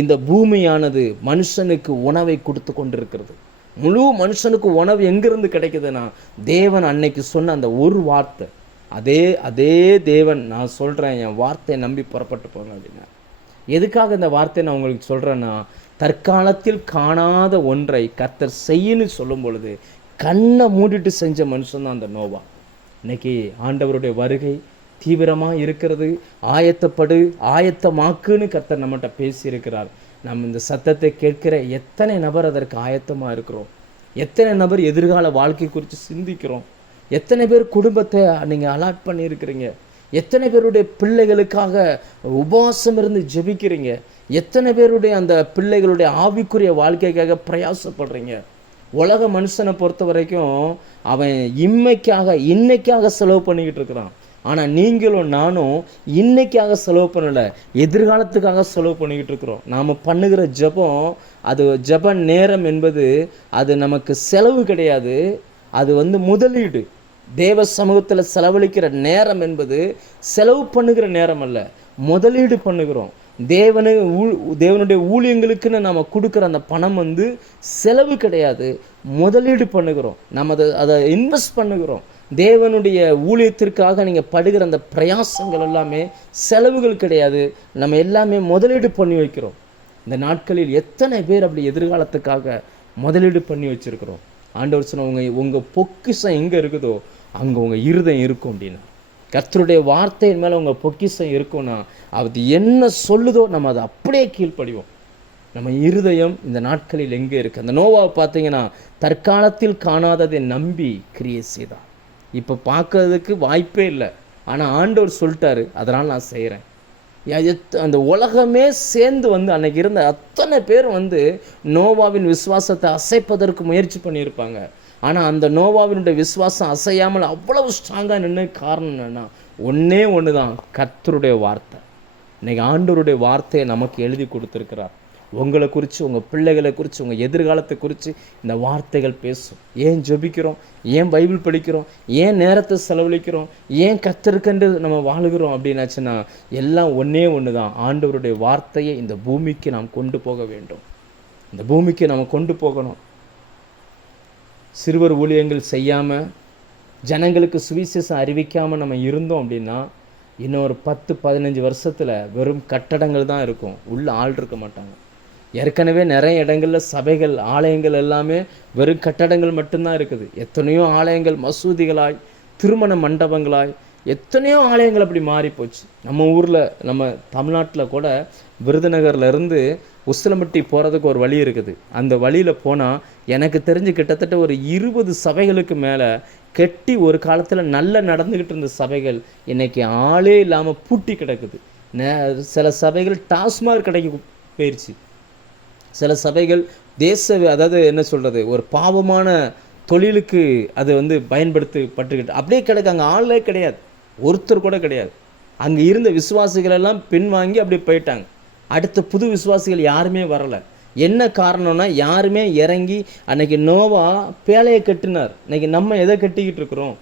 இந்த பூமியானது மனுஷனுக்கு உணவை கொடுத்து கொண்டிருக்கிறது. முழு மனுஷனுக்கு உணவு எங்கிருந்து கிடைக்குதுன்னா தேவன் அன்னைக்கு சொன்ன அந்த ஒரு வார்த்தை. அதே தேவன் நான் சொல்கிறேன், என் வார்த்தையை நம்பி புறப்பட்டு போங்க அப்படின்னா. எதுக்காக இந்த வார்த்தையை நான் உங்களுக்கு சொல்கிறேன்னா, தற்காலத்தில் காணாத ஒன்றை கர்த்தர் செய்யன்னு சொல்லும் பொழுது கண்ணை மூடிட்டு செஞ்ச மனுஷன் தான் அந்த நோவா. இன்னைக்கு ஆண்டவருடைய வருகை தீவிரமாக இருக்கிறது. ஆயத்தமாக்குன்னு கர்த்தர் நம்மகிட்ட பேசியிருக்கிறார். நம்ம இந்த சத்தத்தை கேட்கிற எத்தனை நபர் அதற்கு ஆயத்தமாக இருக்கிறோம்? எத்தனை நபர் எதிர்கால வாழ்க்கை குறித்து சிந்திக்கிறோம்? எத்தனை பேர் குடும்பத்தை நீங்கள் அலாட் பண்ணியிருக்கிறீங்க? எத்தனை பேருடைய பிள்ளைகளுக்காக உபவாசம் இருந்து ஜெபிக்கிறீங்க? எத்தனை பேருடைய அந்த பிள்ளைகளுடைய ஆவிக்குரிய வாழ்க்கைக்காக பிரயாசப்படுறீங்க? உலக மனுஷனை பொறுத்த வரைக்கும் அவன் இன்னைக்காக செலவு பண்ணிக்கிட்டு இருக்கிறான். ஆனால் நீங்களும் நானும் இன்னைக்காக செலவு பண்ணலை, எதிர்காலத்துக்காக செலவு பண்ணிக்கிட்டு இருக்கிறோம். நாம் பண்ணுகிற ஜெபம், அது ஜெப நேரம் என்பது அது நமக்கு செலவு கிடையாது, அது வந்து முதலீடு. தேவ சமூகத்தில் செலவழிக்கிற நேரம் என்பது செலவு பண்ணுகிற நேரம் அல்ல, முதலீடு பண்ணுகிறோம். தேவனுடைய ஊழியங்களுக்குன்னு நம்ம கொடுக்குற அந்த பணம் வந்து செலவு கிடையாது, முதலீடு பண்ணுகிறோம். நம்ம அதை இன்வெஸ்ட் பண்ணுகிறோம். தேவனுடைய ஊழியத்திற்காக நீங்கள் படுகிற அந்த பிரயாசங்கள் எல்லாமே செலவுகள் கிடையாது, நம்ம எல்லாமே முதலீடு பண்ணி வைக்கிறோம். இந்த நாட்களில் எத்தனை பேர் அப்படி எதிர்காலத்துக்காக முதலீடு பண்ணி வச்சுருக்கிறோம்? ஆண்டவர் சொன்ன, உங்கள் பொக்கிஷம் எங்கே இருக்குதோ அங்கே உங்கள் இருதயம் இருக்கும் அப்படின்னா. கர்த்தருடைய வார்த்தையின் மேலே உங்கள் பொக்கிஷம் இருக்கும்னா அது என்ன சொல்லுதோ நம்ம அதை அப்படியே கீழ்ப்படிவோம். நம்ம இருதயம் இந்த நாட்களில் எங்கே இருக்குது? அந்த நோவாவை பார்த்தீங்கன்னா தற்காலத்தில் காணாததை நம்பி கிரியை செய்தான். இப்போ பார்க்கறதுக்கு வாய்ப்பே இல்லை, ஆனால் ஆண்டவர் சொல்லிட்டாரு, அதனால் நான் செய்கிறேன். அந்த உலகமே சேர்ந்து வந்து அன்னைக்கு இருந்த அத்தனை பேர் வந்து நோவாவின் விசுவாசத்தை அசைப்பதற்கு முயற்சி பண்ணியிருப்பாங்க. ஆனால் அந்த நோவாவினுடைய விசுவாசம் அசையாமல் அவ்வளவு ஸ்ட்ராங்காக நின்று காரணம் என்னென்னா ஒன்று தான், கர்த்தருடைய வார்த்தை. இன்றைக்கி ஆண்டவருடைய வார்த்தையை நமக்கு எழுதி கொடுத்துருக்கிறார். உங்களை குறித்து, உங்கள் பிள்ளைகளை குறித்து, உங்கள் எதிர்காலத்தை குறித்து இந்த வார்த்தைகள் பேசும். ஏன் ஜெபிக்கிறோம், ஏன் பைபிள் படிக்கிறோம், ஏன் நேரத்தை செலவழிக்கிறோம், ஏன் கர்த்தருக்கென்று நம்ம வாழுகிறோம் அப்படின்னாச்சுன்னா எல்லாம் ஒன்று தான், ஆண்டவருடைய வார்த்தையை இந்த பூமிக்கு நாம் கொண்டு போக வேண்டும். இந்த பூமிக்கு நம்ம கொண்டு போகணும். சிறுவர் ஊழியங்கள் செய்யாமல், ஜனங்களுக்கு சுவிசேஷம் அறிவிக்காமல் நம்ம இருந்தோம் அப்படின்னா இன்னும் ஒரு 10-15 வருஷத்தில் வெறும் கட்டடங்கள் தான் இருக்கும், உள்ள ஆள் இருக்க மாட்டாங்க. ஏற்கனவே நிறைய இடங்களில் சபைகள், ஆலயங்கள் எல்லாமே வெறும் கட்டடங்கள் மட்டும்தான் இருக்குது. எத்தனையோ ஆலயங்கள் மசூதிகளாய், திருமண மண்டபங்களாய், எத்தனையோ ஆலயங்கள் அப்படி மாறி போச்சு. நம்ம ஊரில், நம்ம தமிழ்நாட்டில் கூட விருதுநகர்லேருந்து உசிலம்பட்டி போகிறதுக்கு ஒரு வழி இருக்குது. அந்த வழியில் போனால் எனக்கு தெரிஞ்சு கிட்டத்தட்ட ஒரு 20 சபைகளுக்கு மேலே கெட்டி ஒரு காலத்தில் நல்லா நடந்துக்கிட்டு இருந்த சபைகள் இன்றைக்கி ஆளே இல்லாமல் பூட்டி கிடக்குது. சில சபைகள் டாஸ்மாக் கடைக்கு போயிடுச்சு. சில சபைகள் அதாவது என்ன சொல்கிறது, ஒரு பாவமான தொழிலுக்கு அது பயன்படுத்தப்பட்டுக்கிட்டு அப்படியே கிடக்கு. அங்கே ஆளே கிடையாது, ஒருத்தர் கூட கிடையாது. அங்கே இருந்த விசுவாசிகள் எல்லாம் பின்வாங்கி அப்படியே போயிட்டாங்க. அடுத்த புது விசுவாசிகள் யாருமே வரலை. என்ன காரணம்னா யாருமே இறங்கி அன்னைக்கு நோவா பேழையை கட்டினார். இன்னைக்கு நம்ம எதை கட்டிக்கிட்டு இருக்கிறோம்?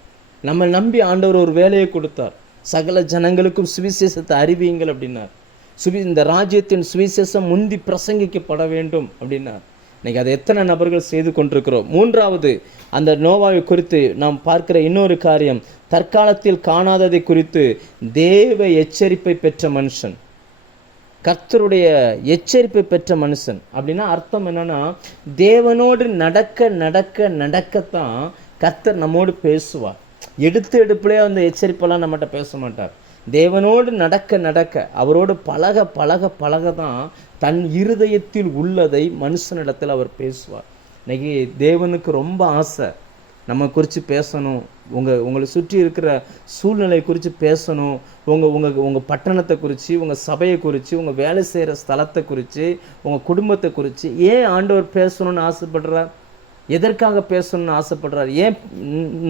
நம்ம நம்பி ஆண்டவர் ஒரு வேலையை கொடுத்தார். சகல ஜனங்களுக்கும் சுவிசேஷத்தை அறிவியுங்கள் அப்படின்னார். இந்த ராஜ்யத்தின் சுவிசேஷம் முந்தி பிரசங்கிக்கப்பட வேண்டும் அப்படின்னார். இன்னைக்கு அதை எத்தனை நபர்கள் செய்து கொண்டிருக்கிறோம்? மூன்றாவது, அந்த நோவாவை குறித்து நாம் பார்க்கிற இன்னொரு காரியம், தற்காலத்தில் காணாததை குறித்து தேவ எச்சரிப்பை பெற்ற மனுஷன், கர்த்தருடைய எச்சரிப்பை பெற்ற மனுஷன். அப்படின்னா அர்த்தம் என்னன்னா, தேவனோடு நடக்க நடக்க நடக்கத்தான் கர்த்தர் நம்மோடு பேசுவார். எடுப்புலேயே அந்த எச்சரிப்பெல்லாம் நம்மகிட்ட பேச மாட்டார். தேவனோடு நடக்க நடக்க, அவரோடு பழக பழக பழக தான் தன் இருதயத்தில் உள்ளதை மனுஷனிடத்தில் அவர் பேசுவார். இன்னைக்கு தேவனுக்கு ரொம்ப ஆசை நம்ம குறித்து பேசணும், உங்களை சுற்றி இருக்கிற சூழ்நிலை குறித்து பேசணும், உங்கள் பட்டணத்தை குறித்து, உங்கள் சபையை குறித்து, உங்கள் வேலை செய்கிற ஸ்தலத்தை குறித்து, உங்கள் குடும்பத்தை குறித்து ஏன் ஆண்டவர் பேசணும்னு ஆசைப்படுறார்? எதற்காக பேசணும்னு ஆசைப்படுறார்? ஏன்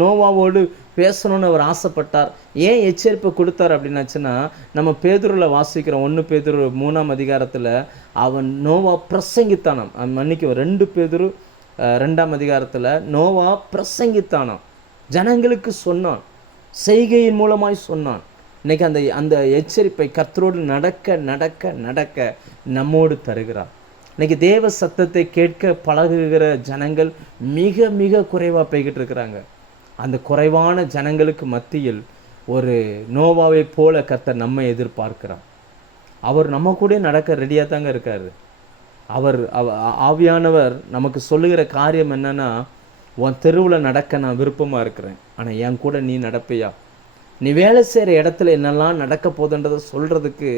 நோவாவோடு பேசணும்னு அவர் ஆசைப்பட்டார்? ஏன் எச்சரிப்பை கொடுத்தார் அப்படின்னாச்சுன்னா, நம்ம பேதுருவில் வாசிக்கிறோம். 1 பேதுரு 3ஆம் அதிகாரத்தில் அவன் நோவா பிரசங்கித்தானாம். மன்னிக்கும், 2 பேதுரு 2ஆம் அதிகாரத்தில் நோவா பிரசங்கித்தானாம், ஜனங்களுக்கு சொன்னான், செய்கையின் மூலமாய் சொன்னான். இன்னைக்கு அந்த எச்சரிப்பை கர்த்தரோடு நடக்க நடக்க நடக்க நம்மோடு தருகிறார். இன்னைக்கு தேவ சத்தத்தை கேட்க பழகுகிற ஜனங்கள் மிக மிக குறைவாக போய்கிட்டு இருக்கிறாங்க. அந்த குறைவான ஜனங்களுக்கு மத்தியில் ஒரு நோவாவை போல கர்த்தர் நம்ம எதிர்பார்க்கிறார். அவர் நம்ம கூட நடக்க ரெடியாக தாங்க இருக்காரு. ஆவியானவர் நமக்கு சொல்லுகிற காரியம் என்னன்னா, உன் தெருவில் நடக்க நான் விருப்பமாக இருக்கிறேன், ஆனால் என் கூட நீ நடப்பையா? நீ வேலை செய்கிற இடத்துல என்னெல்லாம் நடக்க போதுன்றதை சொல்கிறதுக்கு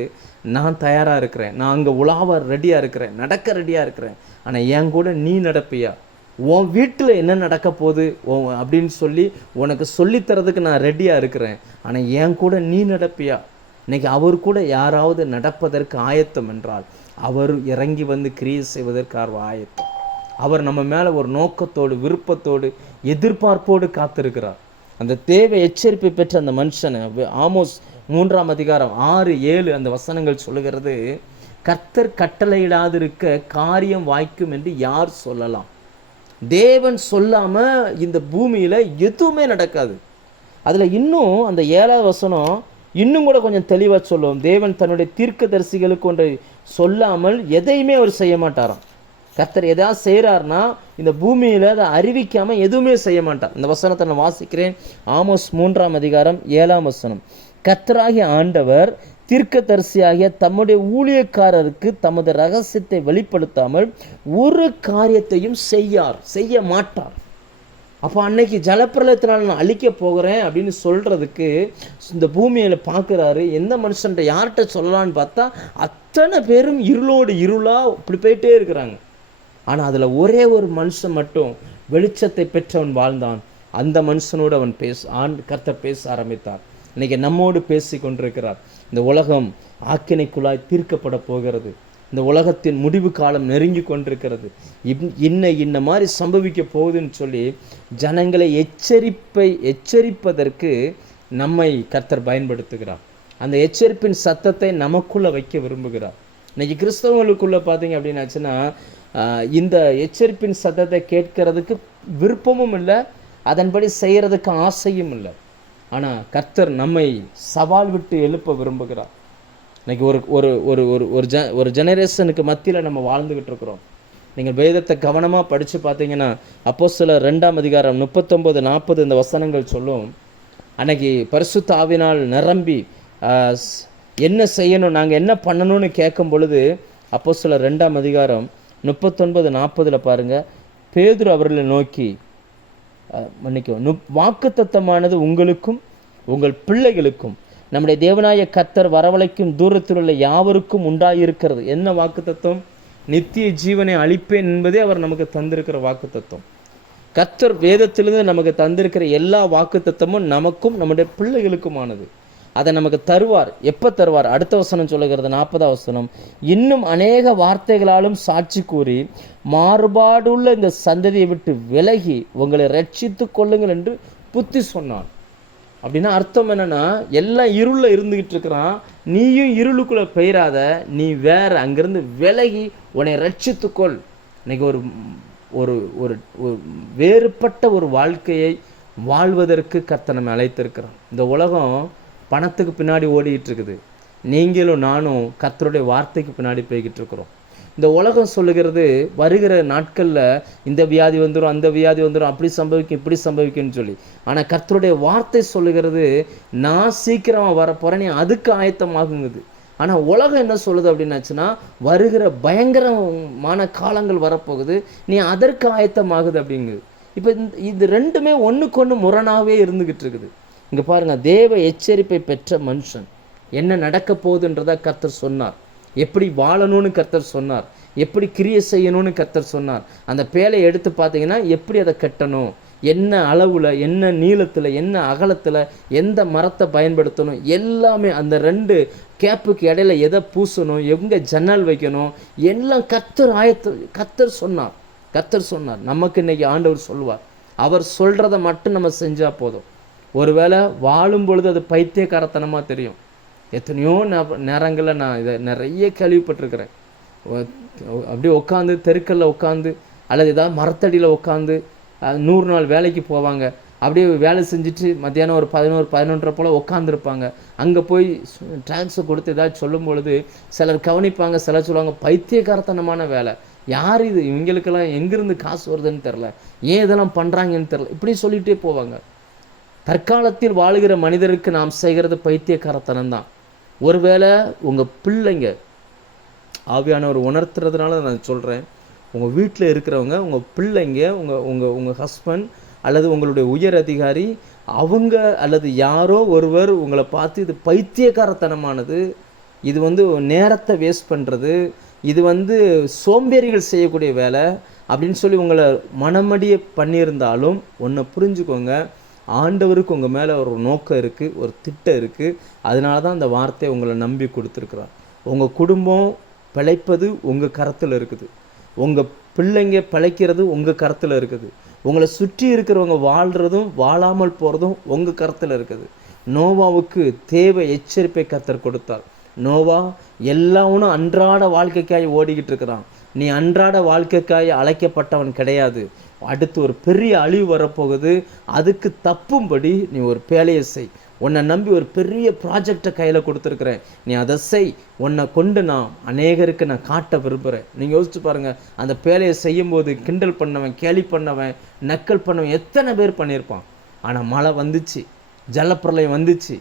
நான் தயாராக இருக்கிறேன், நான் அங்கே உலாவ ரெடியாக இருக்கிறேன், நடக்க ரெடியாக இருக்கிறேன், ஆனால் என் கூட நீ நடப்பையா? உன் வீட்டில் என்ன நடக்க போகுது அப்படின்னு சொல்லி உனக்கு சொல்லித்தரதுக்கு நான் ரெடியாக இருக்கிறேன், ஆனால் என் கூட நீ நடப்பியா? இன்னைக்கு அவர் கூட யாராவது நடப்பதற்கு ஆயத்தம் என்றால் அவர் இறங்கி வந்து கிரியை செய்வதற்கு ஆயத்தம். அவர் நம்ம மேலே ஒரு நோக்கத்தோடு, விருப்பத்தோடு, எதிர்பார்ப்போடு காத்திருக்கிறார். அந்த தேவை எச்சரிப்பை பெற்ற அந்த மனுஷனை ஆமோஸ் 3ஆம் அதிகாரம் 6, 7 அந்த வசனங்கள் சொல்லுகிறது, கர்த்தர் கட்டளையிடாதிருக்க காரியம் வாய்க்கும் என்று யார் சொல்லலாம்? தேவன் சொல்லாம இந்த பூமியில எதுவுமே நடக்காது. அதுல இன்னும் அந்த 7ஆவது வசனம் இன்னும் கூட கொஞ்சம் தெளிவா சொல்லுவோம். தேவன் தன்னுடைய தீர்க்கதரிசிகளுக்கு ஒன்றை சொல்லாமல் எதையுமே அவர் செய்ய மாட்டாராம். கர்த்தர் எதாவது செய்கிறார்னா இந்த பூமியில் அதை அறிவிக்காமல் எதுவுமே செய்ய மாட்டார். இந்த வசனத்தை நான் வாசிக்கிறேன். ஆமோஸ் 3ஆம் அதிகாரம் 7ஆம் வசனம். கர்த்தராகிய ஆண்டவர் தீர்க்கதரிசியாகிய தம்முடைய ஊழியக்காரருக்கு தமது ரகசியத்தை வெளிப்படுத்தாமல் ஒரு காரியத்தையும் செய்ய மாட்டார். அப்போ அன்னைக்கு ஜலப்பிரளயத்தினால் நான் அழிக்க போகிறேன் அப்படின்னு சொல்கிறதுக்கு இந்த பூமியில் பார்க்குறாரு. எந்த மனுஷன்ட்ட யார்கிட்ட சொல்லலான்னு பார்த்தா அத்தனை பேரும் இருளோடு இருளாக இப்படி போயிட்டே இருக்கிறாங்க. ஆனால் அதில் ஒரே ஒரு மனுஷன் மட்டும் வெளிச்சத்தை பெற்றவன் வாழ்ந்தான். அந்த மனுஷனோடு அவன் கர்த்தர் பேச ஆரம்பித்தார். இன்னைக்கு நம்மோடு பேசி கொண்டிருக்கிறார். இந்த உலகம் ஆக்கினைக்குள்ளாய் தீர்க்கப்பட போகிறது. இந்த உலகத்தின் முடிவு காலம் நெருங்கி கொண்டிருக்கிறது. இன்ன மாதிரி சம்பவிக்க போகுதுன்னு சொல்லி ஜனங்களை எச்சரிப்பதற்கு நம்மை கர்த்தர் பயன்படுத்துகிறார். அந்த எச்சரிப்பின் சத்தத்தை நமக்குள்ளே வைக்க விரும்புகிறார். இன்னைக்கு கிறிஸ்தவங்களுக்குள்ளே பார்த்தீங்க அப்படின்னாச்சுன்னா, இந்த எச்சரிப்பின் சத்தத்தை கேட்கறதுக்கு விருப்பமும் இல்லை, அதன்படி செய்கிறதுக்கு ஆசையும் இல்லை. ஆனால் கர்த்தர் நம்மை சவால் விட்டு எழுப்ப விரும்புகிறார். இன்னைக்கு ஒரு ஜெனரேஷனுக்கு மத்தியில் நம்ம வாழ்ந்துக்கிட்டு இருக்கிறோம். நீங்கள் வேதத்தை கவனமாக படித்து பார்த்தீங்கன்னா அப்போஸ்தலர் 2ஆம் அதிகாரம் 39-40 இந்த வசனங்கள் சொல்லும். அன்னைக்கு பரிசுத்த ஆவியினால் நிரம்பி என்ன செய்யணும், நாங்கள் என்ன பண்ணணும்னு கேட்கும் பொழுது அப்போஸ்தலர் 2ஆம் அதிகாரம் 39-40 பாருங்கள். பேதுரு அவர்களை நோக்கி, வாக்குத்தத்தமானது உங்களுக்கும் உங்கள் பிள்ளைகளுக்கும் நம்முடைய தேவனாய கர்த்தர் வரவழைக்கும் தூரத்தில் உள்ள யாவருக்கும் உண்டாயிருக்கிறது. என்ன வாக்குத்தத்தம்? நித்திய ஜீவனை அளிப்பேன் என்பதே அவர் நமக்கு தந்திருக்கிற வாக்குத்தத்தம். கர்த்தர் வேதத்திலிருந்து நமக்கு தந்திருக்கிற எல்லா வாக்குத்தத்தமும் நமக்கும் நம்முடைய பிள்ளைகளுக்குமானது. அதை நமக்கு தருவார். எப்போ தருவார்? அடுத்த வசனம் சொல்லுகிறது, 40ஆம் வசனம், இன்னும் அநேக வார்த்தைகளாலும் சாட்சி கூறி மாறுபாடுள்ள இந்த சந்ததியை விட்டு விலகி உங்களை ரட்சித்து கொள்ளுங்கள் என்று புத்தி சொன்னான். அப்படின்னா அர்த்தம் என்னன்னா, எல்லாம் இருளில் இருந்துகிட்டு இருக்கிறான், நீயும் இருளுக்குள்ள பெயராத, நீ வேற அங்கிருந்து விலகி உன்னை ரட்சித்துக்கொள். இன்னைக்கு ஒரு ஒரு ஒரு வேறுபட்ட ஒரு வாழ்க்கையை வாழ்வதற்கு கர்த்தர் நம்மை அழைத்திருக்கிறான். இந்த உலகம் பணத்துக்கு பின்னாடி ஓடிக்கிட்டு இருக்குது. நீங்களும் நானும் கர்த்தருடைய வார்த்தைக்கு பின்னாடி போய்கிட்டு இருக்கிறோம். இந்த உலகம் சொல்லுகிறது வருகிற நாட்களில் இந்த வியாதி வந்துடும், அந்த வியாதி வந்துடும், அப்படி சம்பவிக்கும், இப்படி சம்பவிக்கும்னு சொல்லி. ஆனால் கர்த்தருடைய வார்த்தை சொல்லுகிறது, நான் சீக்கிரமாக வரப்போகிறேன், நீ அதுக்கு ஆயத்தமாகுங்குது. ஆனால் உலகம் என்ன சொல்லுது அப்படின்னாச்சுன்னா, வருகிற பயங்கரமான காலங்கள் வரப்போகுது, நீ அதற்கு ஆயத்தமாகுது அப்படிங்குது. இப்போ இது ரெண்டுமே ஒன்றுக்கு ஒன்று முரணாகவே இருந்துக்கிட்டு இருக்குது. இங்கே பாருங்கள், தேவ எச்சரிப்பை பெற்ற மனுஷன் என்ன நடக்க போகுதுன்றதை கர்த்தர் சொன்னார். எப்படி வாழணும்னு கர்த்தர் சொன்னார். எப்படி கிரியை செய்யணும்னு கர்த்தர் சொன்னார். அந்த பேலையை எடுத்து பார்த்தீங்கன்னா எப்படி அதை கட்டணும், என்ன அளவில், என்ன நீளத்தில், என்ன அகலத்தில், எந்த மரத்தை பயன்படுத்தணும், எல்லாமே அந்த 2 கேப்புக்கு இடையில எதை பூசணும், எங்கே ஜன்னல் வைக்கணும், எல்லாம் கர்த்தர் சொன்னார். கர்த்தர் சொன்னார். நமக்கு இன்னைக்கு ஆண்டவர் சொல்லுவார். அவர் சொல்கிறத மட்டும் நம்ம செஞ்சால் போதும். ஒருவேளை வாழும் பொழுது அது பைத்தியக்காரத்தனமாக தெரியும். எத்தனையோ நேரங்களில் நான் இதை நிறைய கேள்விப்பட்டிருக்கிறேன். அப்படியே உட்காந்து தெருக்கல்ல உட்காந்து அல்லது ஏதாவது மரத்தடியில் உட்காந்து 100 நாள் வேலைக்கு போவாங்க. அப்படியே வேலை செஞ்சுட்டு மத்தியானம் ஒரு 11-11:30 போல் உட்காந்துருப்பாங்க. அங்கே போய் ட்ராக்ஸை கொடுத்து ஏதாவது சொல்லும் பொழுது சிலர் கவனிப்பாங்க, சிலர் சொல்லுவாங்க பைத்தியக்காரத்தனமான வேலை, யார் இது, இவங்களுக்கெல்லாம் எங்கேருந்து காசு வருதுன்னு தெரில, ஏன் இதெல்லாம் பண்ணுறாங்கன்னு தெரில, இப்படி சொல்லிகிட்டே போவாங்க. தற்காலத்தில் வாழுகிற மனிதருக்கு நாம் செய்கிறது பைத்தியக்காரத்தனம் தான். ஒருவேளை உங்கள் பிள்ளைங்க ஆவியானவர் உணர்த்துறதுனால நான் சொல்கிறேன், உங்கள் வீட்டில் இருக்கிறவங்க, உங்கள் பிள்ளைங்க, உங்கள் ஹஸ்பண்ட் அல்லது உங்களுடைய உயர் அதிகாரி, அவங்க அல்லது யாரோ ஒருவர் உங்களை பார்த்து இது பைத்தியக்காரத்தனமானது, இது நேரத்தை வேஸ்ட் பண்ணுறது, இது சோம்பேறிகள் செய்யக்கூடிய வேலை அப்படின்னு சொல்லி உங்களை மனமடிய பண்ணியிருந்தாலும் ஒன்றை புரிஞ்சுக்கோங்க, ஆண்டவருக்கு உங்கள் மேலே ஒரு நோக்கம் இருக்குது, ஒரு திட்டம் இருக்குது. அதனால தான் அந்த வார்த்தையை உங்களை நம்பி கொடுத்துருக்குறார். உங்கள் குடும்பம் பிழைப்பது உங்கள் கரத்தில் இருக்குது. உங்கள் பிள்ளைங்க பிழைக்கிறது உங்கள் கரத்தில் இருக்குது. உங்களை சுற்றி இருக்கிறவங்க வாழ்கிறதும் வாழாமல் போகிறதும் உங்கள் கரத்தில் இருக்குது. நோவாவுக்கு தேவை எச்சரிப்பை கர்த்தர் கொடுத்தார். நோவா எல்லாவனும் அன்றாட வாழ்க்கைக்காய் ஓடிக்கிட்டு இருக்கிறான். நீ அன்றாட வாழ்க்கைக்காய் அழைக்கப்பட்டவன் கிடையாது. அடுத்து ஒரு பெரிய அழிவு வரப்போகுது. அதுக்கு தப்பும்படி நீ ஒரு பேலையை செய். உன்னை நம்பி ஒரு பெரிய ப்ராஜெக்டை கையில் கொடுத்துருக்குறேன், நீ அதை செய். உன்னை கொண்டு நான் அநேகருக்கு நான் காட்ட விரும்புகிறேன். நீங்கள் யோசிச்சு பாருங்கள், அந்த பேலையை செய்யும்போது கிண்டல் பண்ணவன், கேலி பண்ணவன், நக்கல் பண்ணவன் எத்தனை பேர் பண்ணியிருப்பான். ஆனால் மழை வந்துச்சு, ஜலப்பிரளயம் வந்துச்சு,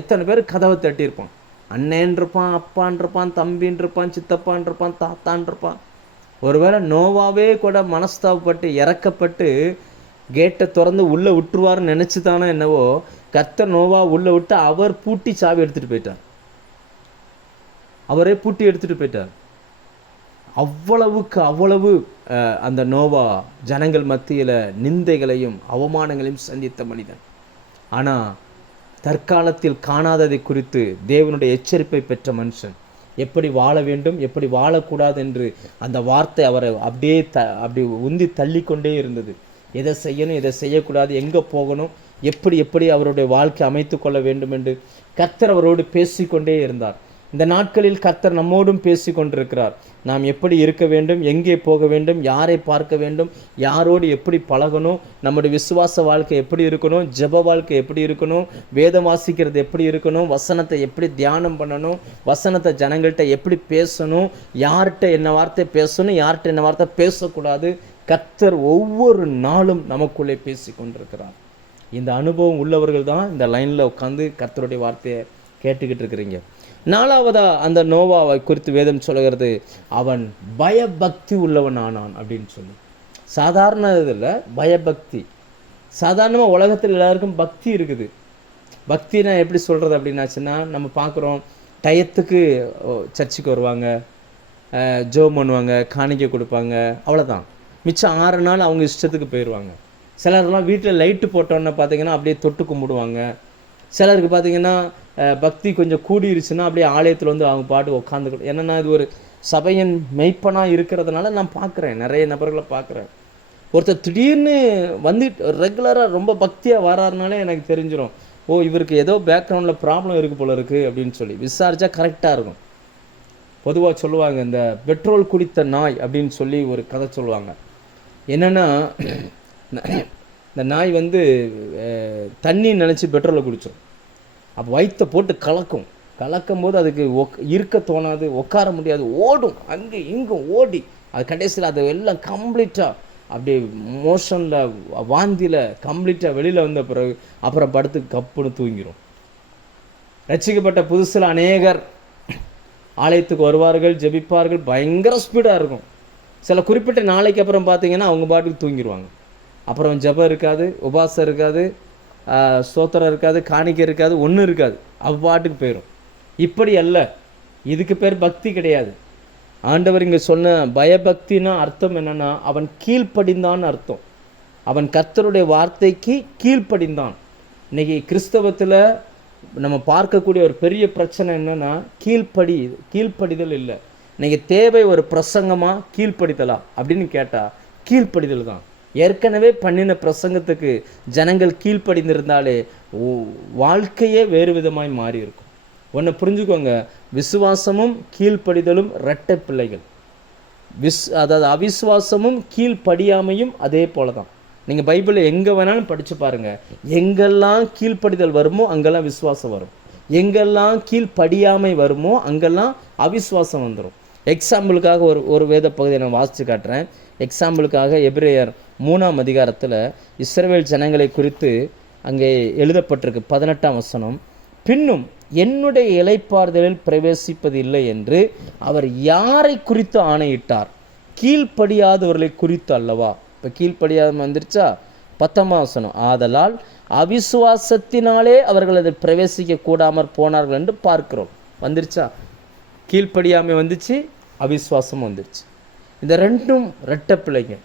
எத்தனை பேர் கதவை தட்டியிருப்பான். அண்ணன் இருப்பான், அப்பான் இருப்பான், தம்பின் இருப்பான், சித்தப்பான் இருப்பான், தாத்தான் இருப்பான். ஒருவேளை நோவாவே கூட மனஸ்தாபப்பட்டு இறக்கப்பட்டு கேட்டை திறந்து உள்ளே விட்டுருவார்னு நினச்சி தானே என்னவோ கர்த்தர் நோவா உள்ளே விட்டு அவர் பூட்டி சாவி எடுத்துகிட்டு போயிட்டார். அவரே பூட்டி எடுத்துகிட்டு போயிட்டார். அவ்வளவு அந்த நோவா ஜனங்கள் மத்தியில் நிந்தைகளையும் அவமானங்களையும் சந்தித்த மனிதன். ஆனால் தற்காலத்தில் காணாததை குறித்து தேவனுடைய எச்சரிப்பை பெற்ற மனுஷன். எப்படி வாழ வேண்டும், எப்படி வாழக்கூடாது என்று அந்த வார்த்தை அவரை அப்படி உந்தி தள்ளிக்கொண்டே இருந்தது. எதை செய்யணும், எதை செய்யக்கூடாது, எங்கே போகணும், எப்படி அவருடைய வாழ்க்கை அமைத்து கொள்ள வேண்டும் என்று கர்த்தர் அவரோடு பேசிக்கொண்டே இருந்தார். இந்த நாட்களில் கர்த்தர் நம்மோடும் பேசி கொண்டிருக்கிறார். நாம் எப்படி இருக்க வேண்டும், எங்கே போக வேண்டும், யாரை பார்க்க வேண்டும், யாரோடு எப்படி பழகணும், நம்முடைய விசுவாச வாழ்க்கை எப்படி இருக்கணும், ஜெப வாழ்க்கை எப்படி இருக்கணும், வேதம் வாசிக்கிறது எப்படி இருக்கணும், வசனத்தை எப்படி தியானம் பண்ணணும், வசனத்தை ஜனங்கள்கிட்ட எப்படி பேசணும், யார்கிட்ட என்ன வார்த்தை பேசணும், யார்கிட்ட என்ன வார்த்தை பேசக்கூடாது, கர்த்தர் ஒவ்வொரு நாளும் நமக்குள்ளே பேசி கொண்டிருக்கிறார். இந்த அனுபவம் உள்ளவர்கள் தான் இந்த லைனில் உட்காந்து கர்த்தருடைய வார்த்தையை கேட்டுக்கிட்டு இருக்கிறீங்க. 4வதா அந்த நோவாவை குறித்து வேதம் சொல்லுகிறது, அவன் பயபக்தி உள்ளவன் ஆனான் அப்படின்னு சொல்லி. சாதாரண இதில் பயபக்தி. சாதாரணமாக உலகத்தில் எல்லாருக்கும் பக்தி இருக்குது. பக்தினா எப்படி சொல்கிறது அப்படின்னாச்சுன்னா, நம்ம பார்க்குறோம் டயத்துக்கு சர்ச்சுக்கு வருவாங்க, ஜெபம் பண்ணுவாங்க, காணிக்கை கொடுப்பாங்க, அவ்வளோதான். மிச்சம் 6 நாள் அவங்க இஷ்டத்துக்கு போயிடுவாங்க. சிலர்லாம் வீட்டில் லைட்டு போட்டோன்னு பார்த்தீங்கன்னா அப்படியே தொட்டு கும்பிடுவாங்க. சிலருக்கு பார்த்தீங்கன்னா பக்தி கொஞ்சம் கூடிருச்சுன்னா அப்படியே ஆலயத்தில் வந்து அவங்க பாட்டு உட்காந்துக்கணும். ஏன்னா இது ஒரு சபையின் மெய்ப்பனாக இருக்கிறதுனால நான் பார்க்குறேன், நிறைய நபர்களை பார்க்குறேன். ஒருத்தர் திடீர்னு வந்து ரெகுலராக ரொம்ப பக்தியாக வராருனாலே எனக்கு தெரிஞ்சிடும், ஓ இவருக்கு ஏதோ பேக்ரவுண்டில் ப்ராப்ளம் இருக்குது போல இருக்குது அப்படின்னு சொல்லி விசாரித்தா கரெக்டாக இருக்கும். பொதுவாக சொல்லுவாங்க, இந்த பெட்ரோல் குடித்த நாய் அப்படின்னு சொல்லி ஒரு கதை சொல்லுவாங்க. என்னென்னா, இந்த நாய் வந்து தண்ணி நினச்சி பெட்ரோலை குடித்தோம். அப்போ வயிற்றை போட்டு கலக்கும் போது அதுக்கு இருக்க தோணாது, உட்கார முடியாது, ஓடும், அங்கே இங்கும் ஓடி அது கடைசியில் அது எல்லாம் கம்ப்ளீட்டாக அப்படியே மோஷனில் வாந்தியில் கம்ப்ளீட்டாக வெளியில் வந்த பிறகு அப்புறம் படுத்து கப்புன்னு தூங்கிடும். ரட்சிக்கப்பட்ட புதுசில் அநேகர் ஆலயத்துக்கு வருவார்கள், ஜெபிப்பார்கள், பயங்கர ஸ்பீடாக இருக்கும். சில குறிப்பிட்ட நாளைக்கு அப்புறம் பார்த்தீங்கன்னா அவங்க பாட்டுக்கு தூங்கிடுவாங்க. அப்புறம் ஜெபம் இருக்காது, உபாசம் இருக்காது, ஸ்தோத்திரம் இருக்காது, காணிக்கை இருக்காது, ஒன்றும் இருக்காது, அவ்வாட்டுக்கு போயிடும். இப்படி அல்ல, இதுக்கு பேர் பக்தி கிடையாது. ஆண்டவர் இங்கே சொன்ன பயபக்தினா அர்த்தம் என்னென்னா, அவன் கீழ்ப்படிந்தான்னு அர்த்தம். அவன் கர்த்தருடைய வார்த்தைக்கு கீழ்ப்படிந்தான். இன்றைக்கி கிறிஸ்தவத்தில் நம்ம பார்க்கக்கூடிய ஒரு பெரிய பிரச்சனை என்னென்னா, கீழ்ப்படிதல் இல்லை. இன்றைக்கி தேவை ஒரு பிரசங்கமாக கீழ்ப்படிதலா அப்படின்னு கேட்டால் கீழ்ப்படிதல் தான். ஏற்கனவே பண்ணின பிரசங்கத்துக்கு ஜனங்கள் கீழ்ப்படிந்திருந்தாலே வாழ்க்கையே வேறு விதமாய் மாறி இருக்கும். ஒன்று புரிஞ்சுக்கோங்க, விசுவாசமும் கீழ்ப்படிதலும் இரட்டை பிள்ளைகள். அதாவது அவிசுவாசமும் கீழ்ப்படியாமையும் அதே போல தான். நீங்கள் பைபிளில் எங்கே வேணாலும் படித்து பாருங்கள், எங்கெல்லாம் கீழ்ப்படிதல் வருமோ அங்கெல்லாம் விசுவாசம் வரும், எங்கெல்லாம் கீழ்ப்படியாமை வருமோ அங்கெல்லாம் அவிசுவாசம் வந்துடும். எக்ஸாம்பிளுக்காக ஒரு வேத பகுதியை நான் வாசித்து காட்டுறேன். எக்ஸாம்பிளுக்காக எபிரேயர் 3ஆம் அதிகாரத்தில் இஸ்ரவேல் ஜனங்களை குறித்து அங்கே எழுதப்பட்டிருக்கு 18ஆம் வசனம். பின்னும் என்னுடைய இளைப்பாறுதலில் பிரவேசிப்பது இல்லை என்று அவர் யாரை குறித்து ஆணையிட்டார்? கீழ்ப்படியாதவர்களை குறித்து அல்லவா? இப்போ கீழ்ப்படியாத வந்துருச்சா? 10ஆம் வசனம், ஆதலால் அவிசுவாசத்தினாலே அவர்கள் அதை பிரவேசிக்க கூடாமற் போனார்கள் என்று பார்க்கிறோம். வந்துருச்சா? கீழ்ப்படியாமை வந்துச்சு, அவிசுவாசம் வந்துருச்சு. இந்த ரெண்டும் இரட்டை பிள்ளைங்க.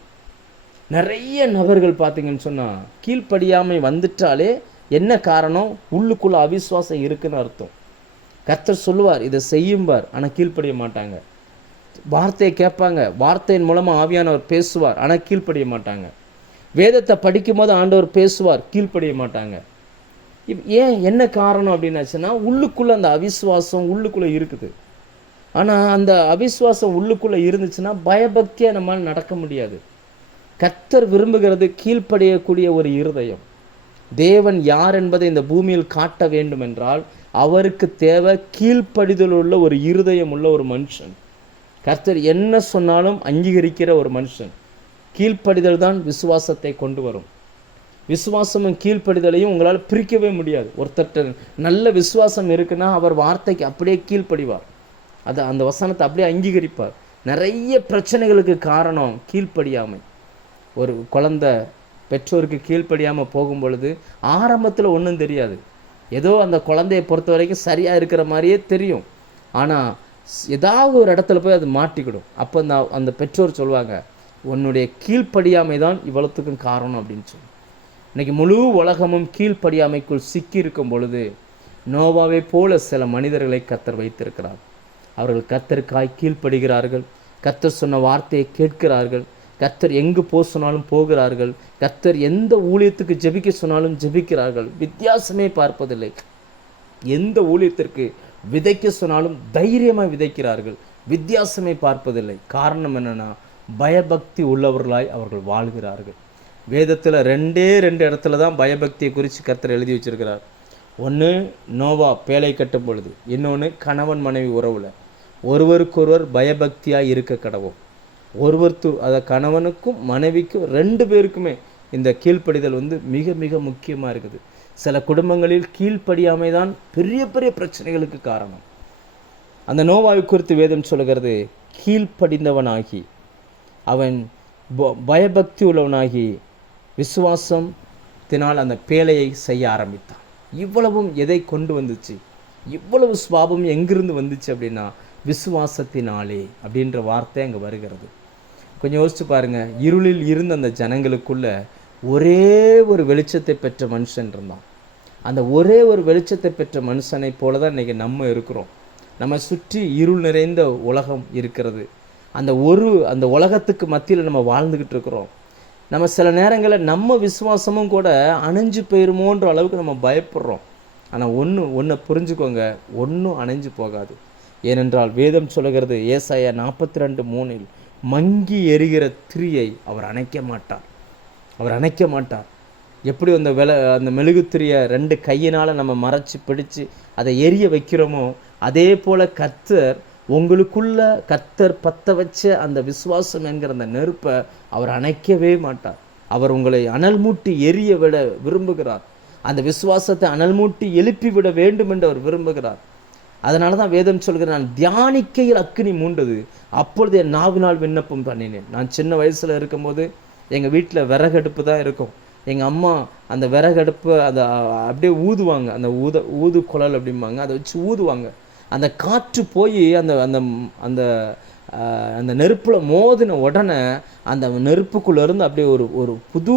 நிறைய நபர்கள் பார்த்தீங்கன்னு சொன்னால் கீழ்ப்படியாமை வந்துட்டாலே என்ன காரணம்? உள்ளுக்குள்ளே அவிசுவாசம் இருக்குன்னு அர்த்தம். கர்த்தர் சொல்லுவார், இதை செய்யும்பார், ஆனால் கீழ்ப்படிய மாட்டாங்க. வார்த்தையை கேட்பாங்க, வார்த்தையின் மூலமாக ஆவியானவர் பேசுவார், ஆனால் கீழ்ப்படிய மாட்டாங்க. வேதத்தை படிக்கும்போது ஆண்டவர் பேசுவார், கீழ்ப்படிய மாட்டாங்க. ஏன், என்ன காரணம் அப்படின்னாச்சுன்னா, உள்ளுக்குள்ளே அந்த அவிசுவாசம் உள்ளுக்குள்ளே இருக்குது. ஆனால் அந்த அவிசுவாசம் உள்ளுக்குள்ளே இருந்துச்சுன்னா பயபக்தியாக நம்மால் நடக்க முடியாது. கர்த்தர் விரும்புகிறது கீழ்ப்படியக்கூடிய ஒரு இருதயம். தேவன் யார் என்பதை இந்த பூமியில் காட்ட வேண்டும் என்றால் அவருக்கு தேவை கீழ்ப்படிதல் உள்ள ஒரு இருதயம் உள்ள ஒரு மனுஷன். கர்த்தர் என்ன சொன்னாலும் அங்கீகரிக்கிற ஒரு மனுஷன். கீழ்ப்படிதல் தான் விசுவாசத்தை கொண்டு வரும். விசுவாசமும் கீழ்ப்படிதலையும் உங்களால் பிரிக்கவே முடியாது. ஒருத்தர் நல்ல விசுவாசம் இருக்குன்னா அவர் வார்த்தைக்கு அப்படியே கீழ்ப்படிவார், அந்த வசனத்தை அப்படியே அங்கீகரிப்பார். நிறைய பிரச்சனைகளுக்கு காரணம் கீழ்ப்படியாமை. ஒரு குழந்தை பெற்றோருக்கு கீழ்ப்படியாமல் போகும் பொழுது ஆரம்பத்தில் ஒன்றும் தெரியாது, ஏதோ அந்த குழந்தையை பொறுத்த வரைக்கும் சரியாக இருக்கிற மாதிரியே தெரியும். ஆனால் ஏதாவது ஒரு இடத்துல போய் அது மாட்டிக்கிடும். அப்போ அந்த பெற்றோர் சொல்லுவாங்க, உன்னுடைய கீழ்ப்படியாமை தான் இவ்வளவுத்துக்கும் காரணம் அப்படின்னு சொல்லி. இன்றைக்கி முழு உலகமும் கீழ்ப்படியாமைக்குள் சிக்கி இருக்கும் பொழுது நோவாவை போல சில மனிதர்களை கர்த்தர் வைத்திருக்கிறார். அவர்கள் கர்த்தருக்காய் கீழ்ப்படுகிறார்கள், கர்த்தர் சொன்ன வார்த்தையை கேட்கிறார்கள், கர்த்தர் எங்கு சொன்னாலும் போகிறார்கள், கர்த்தர் எந்த ஊழியத்துக்கு ஜெபிக்க சொன்னாலும் ஜெபிக்கிறார்கள், வித்தியாசமே பார்ப்பதில்லை. எந்த ஊழியத்திற்கு விதைக்க சொன்னாலும் தைரியமாக விதைக்கிறார்கள், வித்தியாசமே பார்ப்பதில்லை. காரணம் என்னென்னா, பயபக்தி உள்ளவர்களாய் அவர்கள் வாழ்கிறார்கள். வேதத்தில் 2 இடத்துல தான் பயபக்தியை குறித்து கர்த்தர் எழுதி வச்சிருக்கிறார். ஒன்று நோவா பேழை கட்டும் பொழுது, இன்னொன்று கணவன் மனைவி உறவில் ஒருவருக்கொருவர் பயபக்தியாக இருக்க கடவோம். அதை கணவனுக்கும் மனைவிக்கும் 2 பேருக்குமே இந்த கீழ்ப்படிதல் மிக மிக முக்கியமாக இருக்குது. சில குடும்பங்களில் கீழ்ப்படியாமை தான் பெரிய பெரிய பிரச்சனைகளுக்கு காரணம். அந்த நோவாவை குறித்து வேதம் சொல்கிறது, கீழ்ப்படிந்தவனாகி அவன் பயபக்தி உள்ளவனாகி விசுவாசத்தினால் அந்த பேழையை செய்ய ஆரம்பித்தான். இவ்வளவும் எதை கொண்டு வந்துச்சு? இவ்வளவு சுவாபம் எங்கிருந்து வந்துச்சு அப்படின்னா விசுவாசத்தினாலே அப்படின்ற வார்த்தை அங்கே வருகிறது. கொஞ்சம் யோசிச்சு பாருங்கள், இருளில் இருந்த அந்த ஜனங்களுக்குள்ள ஒரே ஒரு வெளிச்சத்தை பெற்ற மனுஷன் இருந்தான். அந்த ஒரே ஒரு வெளிச்சத்தை பெற்ற மனுஷனை போல தான் இன்றைக்கி நம்ம இருக்கிறோம். நம்ம சுற்றி இருள் நிறைந்த உலகம் இருக்கிறது. அந்த உலகத்துக்கு மத்தியில் நம்ம வாழ்ந்துக்கிட்டு இருக்கிறோம். நம்ம சில நேரங்களில் நம்ம விசுவாசமும் கூட அணைஞ்சு போயிருமோன்ற அளவுக்கு நம்ம பயப்படுறோம். ஆனால் ஒன்றை புரிஞ்சுக்கோங்க, ஒன்றும் அணைஞ்சு போகாது. ஏனென்றால் வேதம் சொல்லுகிறது, ஏசாயா 42:3, மங்கி எரிகிற திரியை அவர் அணைக்க மாட்டார். எப்படி அந்த மெழுகுத்திரியை 2 கையினால் நம்ம மறைச்சி பிடிச்சு அதை எரிய வைக்கிறோமோ, அதே போல் கர்த்தர் பற்ற வச்ச அந்த விசுவாசம் என்கிற அந்த நெருப்பை அவர் அணைக்கவே மாட்டார். அவர் உங்களை அனல் மூட்டி எரிய விட விரும்புகிறார். அந்த விசுவாசத்தை அனல் மூட்டி எழுப்பி விட வேண்டும் என்று அவர் விரும்புகிறார். அதனால தான் வேதம் சொல்கிறார், நான் தியானிக்கையில் அக்கினி மூண்டது, அப்பொழுது என் நாவினால் விண்ணப்பம் பண்ணினேன். நான் சின்ன வயசில் இருக்கும்போது எங்கள் வீட்டில் விறகடுப்பு தான் இருக்கும். எங்கள் அம்மா அந்த விறகடுப்பு அதை அப்படியே ஊதுவாங்க, அந்த ஊது குழல் அப்படிம்பாங்க, அதை வச்சு ஊதுவாங்க. அந்த காற்று போய் அந்த அந்த அந்த அந்த நெருப்பில் மோதின உடனே அந்த நெருப்புக்குள்ளேருந்து அப்படியே ஒரு புது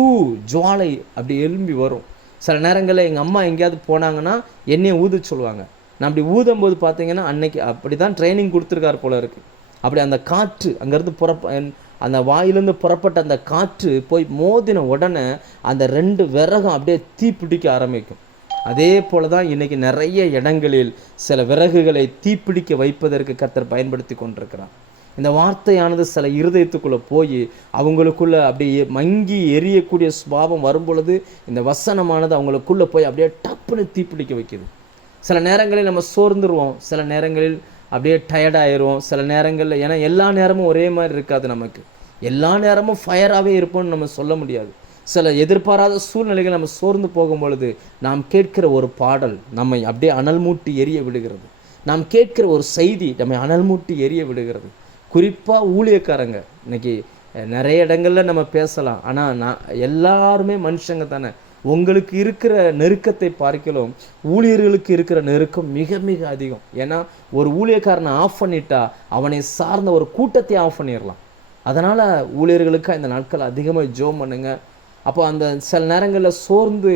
ஜுவாலை அப்படி எழும்பி வரும். சில நேரங்களில் எங்கள் அம்மா எங்கேயாவது போனாங்கன்னா என்னையை ஊத சொல்லுவாங்க. நான் அப்படி ஊதும்போது பார்த்தீங்கன்னா அன்னைக்கு அப்படி தான் ட்ரைனிங் கொடுத்துருக்கார் போல இருக்குது. அப்படி அந்த காற்று அங்கேருந்து அந்த வாயிலிருந்து புறப்பட்ட அந்த காற்று போய் மோதின உடனே அந்த 2 விறகும் அப்படியே தீப்பிடிக்க ஆரம்பிக்கும். அதே போல தான் இன்றைக்கி நிறைய இடங்களில் சில விறகுகளை தீப்பிடிக்க வைப்பதற்கு கர்த்தர் பயன்படுத்தி கொண்டிருக்கிறார். இந்த வார்த்தையானது சில இருதயத்துக்குள்ளே போய் அவங்களுக்குள்ளே அப்படியே மங்கி எரியக்கூடிய சுபாவம் வரும் பொழுது இந்த வசனமானது அவங்களுக்குள்ளே போய் அப்படியே டப்புன்னு தீப்பிடிக்க வைக்குது. சில நேரங்களில் நம்ம சோர்ந்துருவோம், சில நேரங்களில் அப்படியே டயர்டாயிரும், சில நேரங்களில், ஏன்னா எல்லா நேரமும் ஒரே மாதிரி இருக்காது. நமக்கு எல்லா நேரமும் ஃபயராகவே இருப்போம்னு நம்ம சொல்ல முடியாது. சில எதிர்பாராத சூழ்நிலைகள் நம்ம சோர்ந்து போகும் பொழுது நாம் கேட்கிற ஒரு பாடல் நம்மை அப்படியே அனல் மூட்டி எரிய விடுகிறது. நாம் கேட்கிற ஒரு செய்தி நம்மை அனல் மூட்டி எரிய விடுகிறது. குறிப்பாக ஊழியக்காரங்க, இன்னைக்கு நிறைய இடங்களில் நம்ம பேசலாம், ஆனால் எல்லாருமே மனுஷங்க தானே. உங்களுக்கு இருக்கிற நெருக்கத்தை பார்க்கலாம் ஊழியர்களுக்கு இருக்கிற நெருக்கம் மிக மிக அதிகம். ஏன்னா ஒரு ஊழியக்காரனை ஆஃப் பண்ணிட்டா அவனை சார்ந்த ஒரு கூட்டத்தை ஆஃப் பண்ணிடலாம். அதனால் ஊழியர்களுக்கு இந்த நாட்கள் அதிகமாக ஜோம் பண்ணுங்க. அப்போ அந்த சில நேரங்களில் சோர்ந்து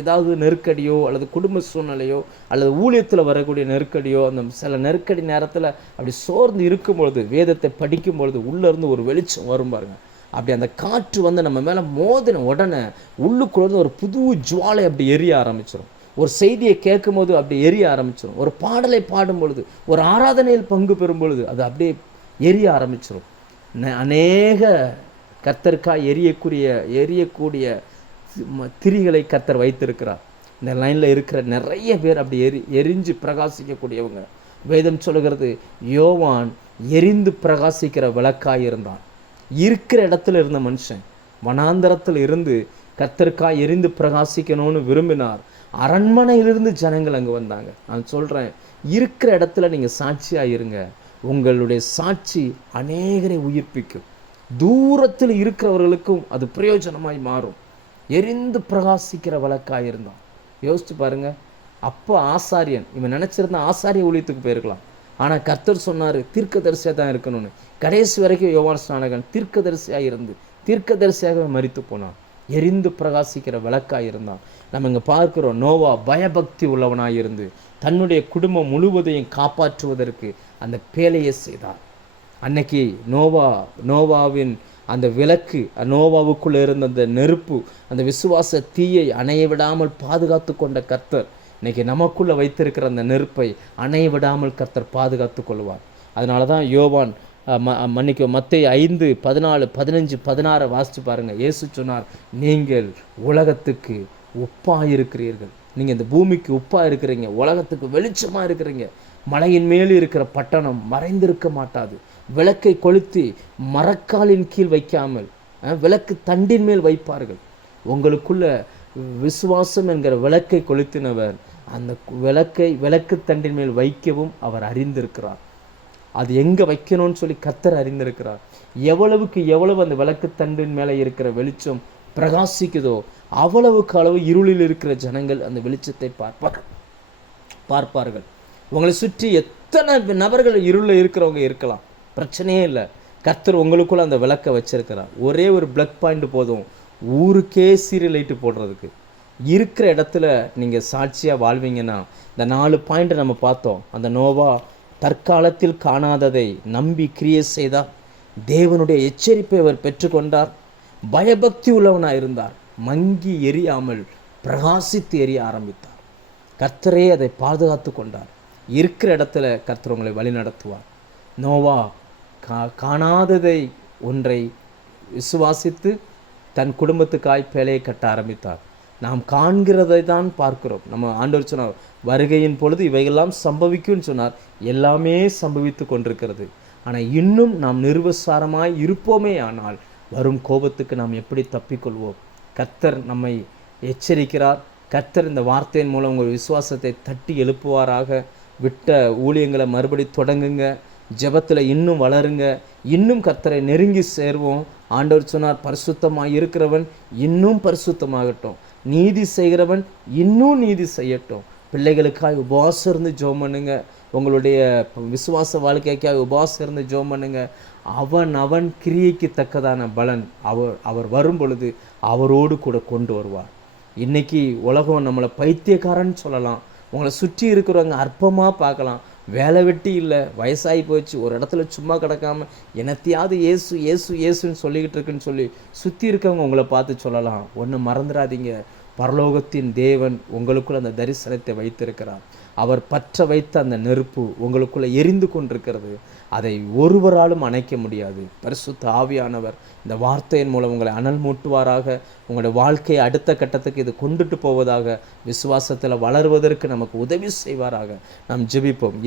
ஏதாவது நெருக்கடியோ அல்லது குடும்ப சூழ்நிலையோ அல்லது ஊழியத்தில் வரக்கூடிய நெருக்கடியோ, அந்த சில நெருக்கடி நேரத்தில் அப்படி சோர்ந்து இருக்கும்பொழுது வேதத்தை படிக்கும் பொழுது உள்ளேருந்து ஒரு வெளிச்சம் வரும் பாருங்க. அப்படி அந்த காற்று நம்ம மேலே மோதின உடனே உள்ளுக்குள்ளேருந்து ஒரு புது ஜுவாலை அப்படி எரிய ஆரம்பிச்சிடும். ஒரு செய்தியை கேட்கும் போது அப்படி எரிய ஆரம்பிச்சிடும். ஒரு பாடலை பாடும் பொழுது, ஒரு ஆராதனையில் பங்கு பெறும் பொழுது அது அப்படியே எரிய ஆரம்பிச்சிடும். அநேக கர்த்தருக்காக எரியக்கூடிய திரிகளை கர்த்தர் வைத்திருக்கிறார். இந்த லைனில் இருக்கிற நிறைய பேர் அப்படி எரிஞ்சு பிரகாசிக்கக்கூடியவங்க. வேதம் சொல்லுகிறது, யோவான் எரிந்து பிரகாசிக்கிற விளக்காய் இருந்தான். இருக்கிற இடத்துல இருந்த மனுஷன் வனாந்தரத்தில் இருந்து கர்த்தருக்காய் எரிந்து பிரகாசிக்கணும்னு விரும்பினார். அரண்மனையிலிருந்து ஜனங்கள் அங்கே வந்தாங்க. நான் சொல்கிறேன், இருக்கிற இடத்துல நீங்கள் சாட்சியாக இருங்க. உங்களுடைய சாட்சி அநேகரை உயிர்ப்பிக்கும். தூரத்தில் இருக்கிறவர்களுக்கும் அது பிரயோஜனமாய் மாறும். எரிந்து பிரகாசிக்கிற விளக்காக இருந்தான். யோசிச்சு பாருங்க. அப்போ ஆசாரியன், இவன் நினச்சிருந்தா ஆசாரிய ஊழியத்துக்கு போயிருக்கலாம். ஆனால் கர்த்தர் சொன்னார் தீர்க்கதரிசியாக தான் இருக்கணும்னு. கடைசி வரைக்கும் யோவான் ஸ்நானகன் தீர்க்கதரிசியாக இருந்து தீர்க்கதரிசியாக மரித்து போனான். எரிந்து பிரகாசிக்கிற விளக்காக இருந்தான். நம்ம இங்கே பார்க்கிறோம், நோவா பயபக்தி உள்ளவனாக இருந்து தன்னுடைய குடும்பம் முழுவதையும் காப்பாற்றுவதற்கு அந்த பேலையை செய்தார். அன்னைக்கு நோவாவின் அந்த விளக்கு, நோவாவுக்குள்ளே இருந்த அந்த நெருப்பு, அந்த விசுவாச தீயை அணைய விடாமல் பாதுகாத்து கொண்ட கர்த்தர் இன்னைக்கு நமக்குள்ளே வைத்திருக்கிற அந்த நெருப்பை அணைய விடாமல் கர்த்தர் பாதுகாத்து கொள்வார். அதனால தான் யோவான் மத்தேயு 5:14-15-16 வாசித்து பாருங்கள். இயேசு சொன்னார், நீங்கள் உலகத்துக்கு உப்பாக இருக்கிறீர்கள். நீங்கள் இந்த பூமிக்கு உப்பாக இருக்கிறீங்க, உலகத்துக்கு வெளிச்சமாக இருக்கிறீங்க. மலையின் மேல் இருக்கிற பட்டணம் மறைந்திருக்க மாட்டாது. விளக்கை கொளுத்தி மரக்காலின் கீழ் வைக்காமல் விளக்கு தண்டின் மேல் வைப்பார்கள். உங்களுக்குள்ள விசுவாசம் என்கிற விளக்கை கொளுத்தினவர் அந்த விளக்கு தண்டின் மேல் வைக்கவும் அவர் அறிந்திருக்கிறார். அது எங்கே வைக்கணும்னு சொல்லி கர்த்தர் அறிந்திருக்கிறார். எவ்வளவுக்கு எவ்வளவு அந்த விளக்கு தண்டின் மேலே இருக்கிற வெளிச்சம் பிரகாசிக்குதோ அவ்வளவுக்கு அளவு இருளில் இருக்கிற ஜனங்கள் அந்த வெளிச்சத்தை பார்ப்பார்கள். உங்களை சுற்றி எத்தனை நபர்கள் இருளில் இருக்கிறவங்க இருக்கலாம், பிரச்சனையே இல்லை. கர்த்தர் உங்களுக்குள்ள அந்த விளக்கை வச்சிருக்கிறார். ஒரே ஒரு பிளக் பாயிண்ட் போதும் ஊருக்கே சீரியல் லைட்டு போடுறதுக்கு. இருக்கிற இடத்துல நீங்கள் சாட்சியாக வாழ்வீங்கன்னா, இந்த 4 பாயிண்ட் நம்ம பார்த்தோம். அந்த நோவா தற்காலத்தில் காணாததை நம்பி கிரியை செய்தார். தேவனுடைய எச்சரிப்பை அவர் பெற்றுக்கொண்டார். பயபக்தி உள்ளவனாக இருந்தார். மங்கி எரியாமல் பிரகாசித்து எரிய ஆரம்பித்தார். கர்த்தரே அதை பாதுகாத்து கொண்டார். இருக்கிற இடத்துல கர்த்தர் உங்களை வழி நடத்துவார். நோவா காணாததை ஒன்றை விசுவாசித்து தன் குடும்பத்துக்காய் பேழையை கட்ட ஆரம்பித்தார். நாம் காண்கிறதை தான் பார்க்கிறோம். நம்ம ஆண்டவர் சொன்னார், வருகையின் பொழுது இவையெல்லாம் சம்பவிக்கும்னு சொன்னார். எல்லாமே சம்பவித்து கொண்டிருக்கிறது. ஆனால் இன்னும் நாம் நிர்வசாரமாய் இருப்போமே ஆனால் வரும் கோபத்துக்கு நாம் எப்படி தப்பிக்கொள்வோம்? கர்த்தர் நம்மை எச்சரிக்கிறார். கர்த்தர் இந்த வார்த்தையின் மூலம் உங்கள் விசுவாசத்தை தட்டி எழுப்புவாராக. விட்ட ஊழியங்களை மறுபடி தொடங்குங்க. ஜெபத்தில் இன்னும் வளருங்க. இன்னும் கர்த்தரை நெருங்கி சேர்வோம். ஆண்டவர் சொன்னார், பரிசுத்தமாக இருக்கிறவன் இன்னும் பரிசுத்தமாகட்டும், நீதி செய்கிறவன் இன்னும் நீதி செய்யட்டும். பிள்ளைகளுக்காக உபவாசம் இருந்து ஜெபம் பண்ணுங்க. உங்களுடைய விசுவாச வாழ்க்கைக்காக உபவாசம் இருந்து ஜெபம் பண்ணுங்க. அவன் கிரியைக்கு தக்கதான பலன் அவர் வரும் பொழுது அவரோடு கூட கொண்டு வருவார். இன்னைக்கு உலகம் நம்மளை பைத்தியக்காரன்னு சொல்லலாம். உங்களை சுற்றி இருக்கிறவங்க அற்பமாக பார்க்கலாம். வேலை வெட்டி இல்லை, வயசாகி போச்சு, ஒரு இடத்துல சும்மா கிடக்காம என்னத்தையாவது ஏசு ஏசு ஏசுன்னு சொல்லிக்கிட்டு இருக்குன்னு சொல்லி சுற்றி இருக்கவங்க உங்களை பார்த்து சொல்லலாம். ஒன்று மறந்துடாதீங்க, பரலோகத்தின் தேவன் உங்களுக்குள்ள அந்த தரிசனத்தை வைத்திருக்கிறார். அவர் பற்ற வைத்த அந்த நெருப்பு உங்களுக்குள்ள எரிந்து கொண்டிருக்கிறது. அதை ஒருவராலும் அணைக்க முடியாது. பரிசுத்த ஆவியானவர் இந்த வார்த்தையின் மூலம் உங்களை அனல் மூட்டுவாராக. உங்களுடைய வாழ்க்கையை அடுத்த கட்டத்துக்கு இது கொண்டுட்டு போவதாக, விசுவாசத்தில் வளருவதற்கு நமக்கு உதவி செய்வாராக. நாம் ஜெபிப்போம்.